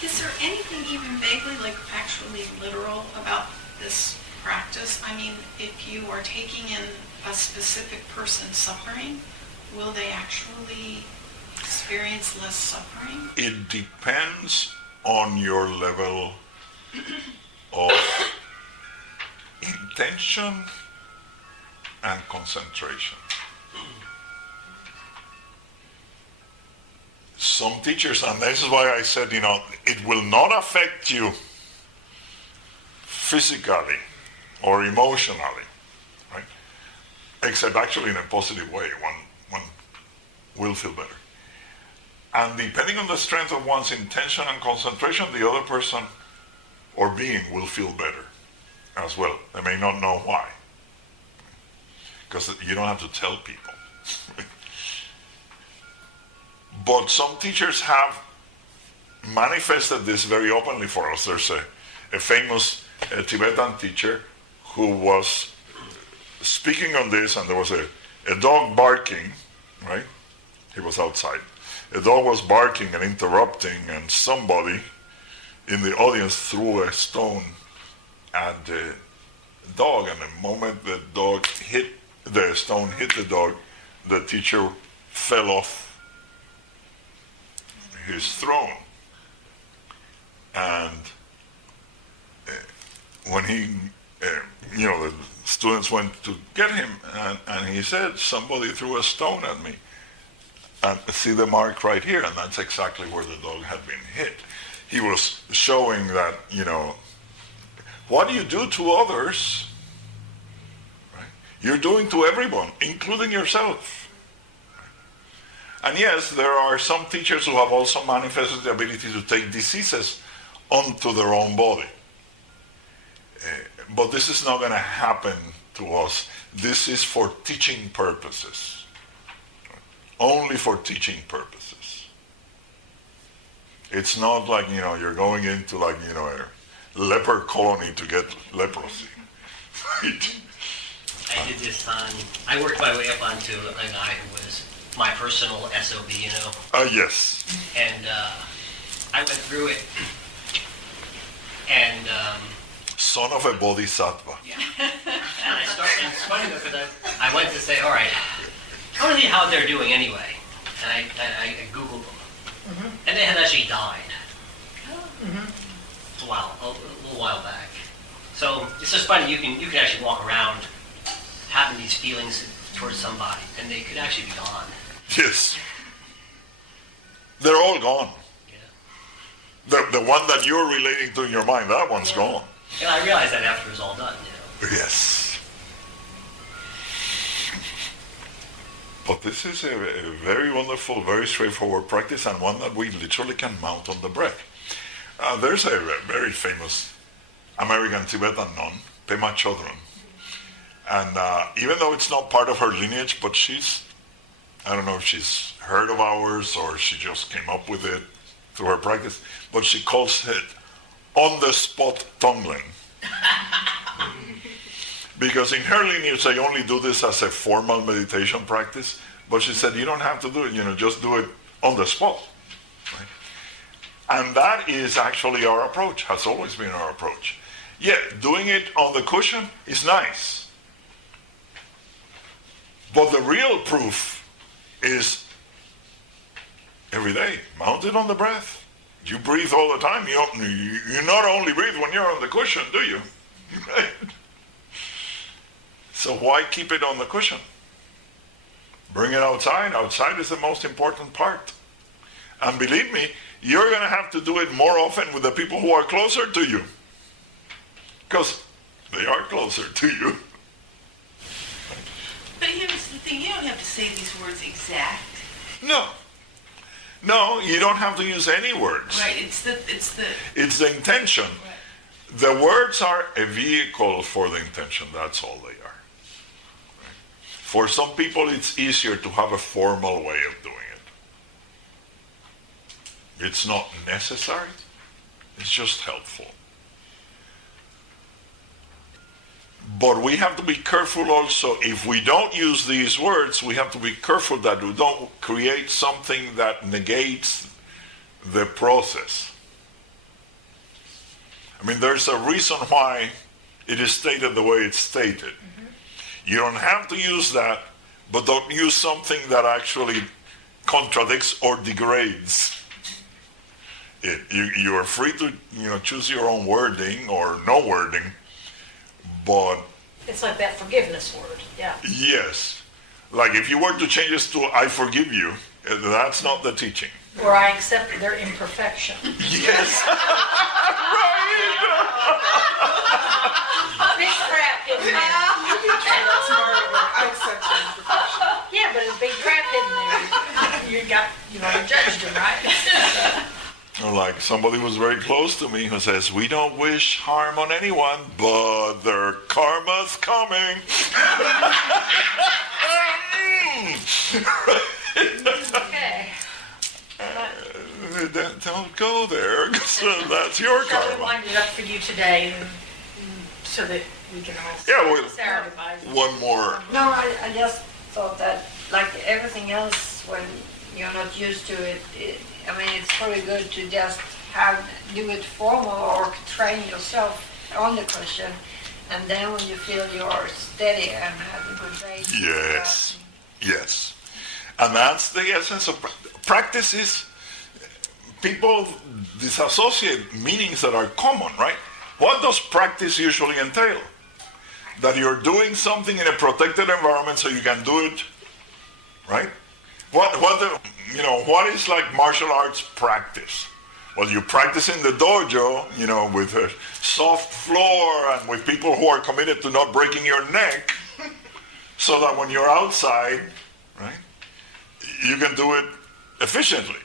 Is there anything even vaguely, actually literal about this practice? I mean, if you are taking in a specific person suffering, will they actually experience less suffering? It depends on your level of intention and concentration. Some teachers, and this is why I said, it will not affect you physically or emotionally, right? Except actually in a positive way. One will feel better. And depending on the strength of one's intention and concentration, the other person or being will feel better. as well. They may not know why. Because you don't have to tell people. But some teachers have manifested this very openly for us. There's a famous Tibetan teacher who was speaking on this, and there was a dog barking, right? He was outside. A dog was barking and interrupting, and somebody in the audience threw a stone at the dog, and the moment the stone hit the dog, the teacher fell off his throne. And when the students went to get him, and he said, somebody threw a stone at me. And see the mark right here, and that's exactly where the dog had been hit. He was showing that, what you do to others, right, you're doing to everyone, including yourself. And yes, there are some teachers who have also manifested the ability to take diseases onto their own body. But this is not going to happen to us. This is for teaching purposes. Only for teaching purposes. It's not like, you're going into a leper colony to get leprosy. I did this I worked my way up onto a guy who was my personal SOB, Yes. And I went through it. And Son of a bodhisattva. yeah. And it's funny though, because I went to say, all right, I want to see how they're doing anyway. And I Googled them. Mm-hmm. And they had actually died. Mm-hmm. A little while back. So it's just funny, you can actually walk around having these feelings towards somebody, and they could actually be gone. Yes. They're all gone. Yeah. The one that you're relating to in your mind, that one's gone. And I realized that after it was all done, Yes. But this is a very wonderful, very straightforward practice, and one that we literally can mount on the breath. There's a very famous American Tibetan nun, Pema Chodron. And even though it's not part of her lineage, but I don't know if she's heard of ours or she just came up with it through her practice, but she calls it on-the-spot tonglen. Because in her lineage, they only do this as a formal meditation practice. But she said, you don't have to do it, just do it on the spot. Right? And that is actually our approach, has always been our approach. Yeah, doing it on the cushion is nice. But the real proof is every day, mount it on the breath. You breathe all the time. You not only breathe when you're on the cushion, do you? Right? So why keep it on the cushion? Bring it outside. Outside is the most important part. And believe me, you're going to have to do it more often with the people who are closer to you. Because they are closer to you. But here's the thing, you don't have to say these words exact. No, you don't have to use any words. Right, it's the intention. Right. The words are a vehicle for the intention. That's all they are. For some people, it's easier to have a formal way of doing it. It's not necessary. It's just helpful. But we have to be careful also, if we don't use these words, we have to be careful that we don't create something that negates the process. I mean, there's a reason why it is stated the way it's stated. Mm-hmm. You don't have to use that, but don't use something that actually contradicts or degrades it. You are free to choose your own wording or no wording, but It's like that forgiveness word, yeah. Yes. Like if you were to change this to I forgive you, that's not the teaching. Or I accept their imperfection. Yes. Right. Big trap hidden there. You can try that smarter, but I accept your imperfection. Yeah, but a big trap hidden there. You judged him, right? Or like somebody was very close to me who says, we don't wish harm on anyone, but their karma's coming. Okay. Don't go there, 'cause that's your Shall we karma. wind it up for you today, and so that we can all Yeah, well, Sarah advises. one more. No, I just thought that, like everything else, when you're not used to it, I mean, it's probably good to just do it formal or train yourself on the question, and then when you feel you're steady and have a good base. Yes, yes. And that's the essence of practice. Is people disassociate meanings that are common, right? What does practice usually entail? That you're doing something in a protected environment so you can do it, right? What is like martial arts practice? Well, you practice in the dojo, with a soft floor and with people who are committed to not breaking your neck, so that when you're outside, right, you can do it efficiently.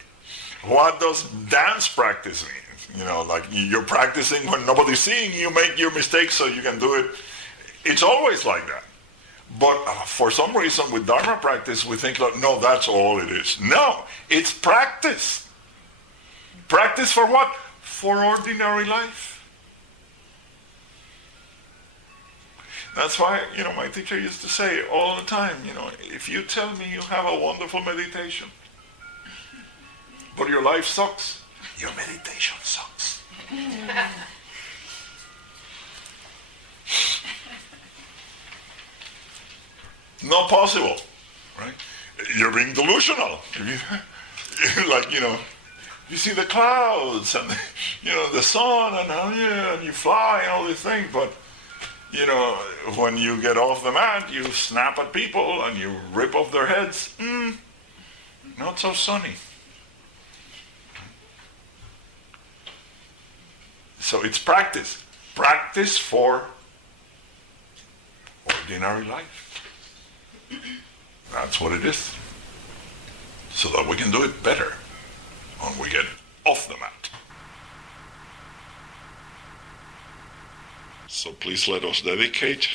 What does dance practice mean? Like you're practicing when nobody's seeing you, make your mistakes so you can do it. It's always like that. But for some reason with Dharma practice, we think like, no, that's all it is. No, it's practice. Practice for what? For ordinary life. That's why, my teacher used to say all the time, if you tell me you have a wonderful meditation, but your life sucks, your meditation sucks. Not possible, right? You're being delusional. You see the clouds and the sun and you fly and all these things, but when you get off the mat, you snap at people and you rip off their heads. Not so sunny. So it's practice. Practice for ordinary life. That's what it is. So that we can do it better when we get off the mat. So please let us dedicate.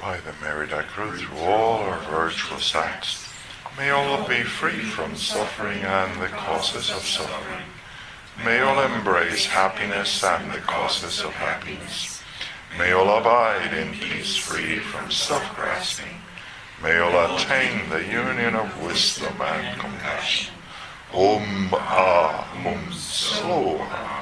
By the merit accrued through all our virtuous acts, may all be free from suffering and the causes of suffering. May all embrace happiness and the causes of happiness. May all abide in peace free from self-grasping. May all attain the union of wisdom and compassion. Om Ahum Soha.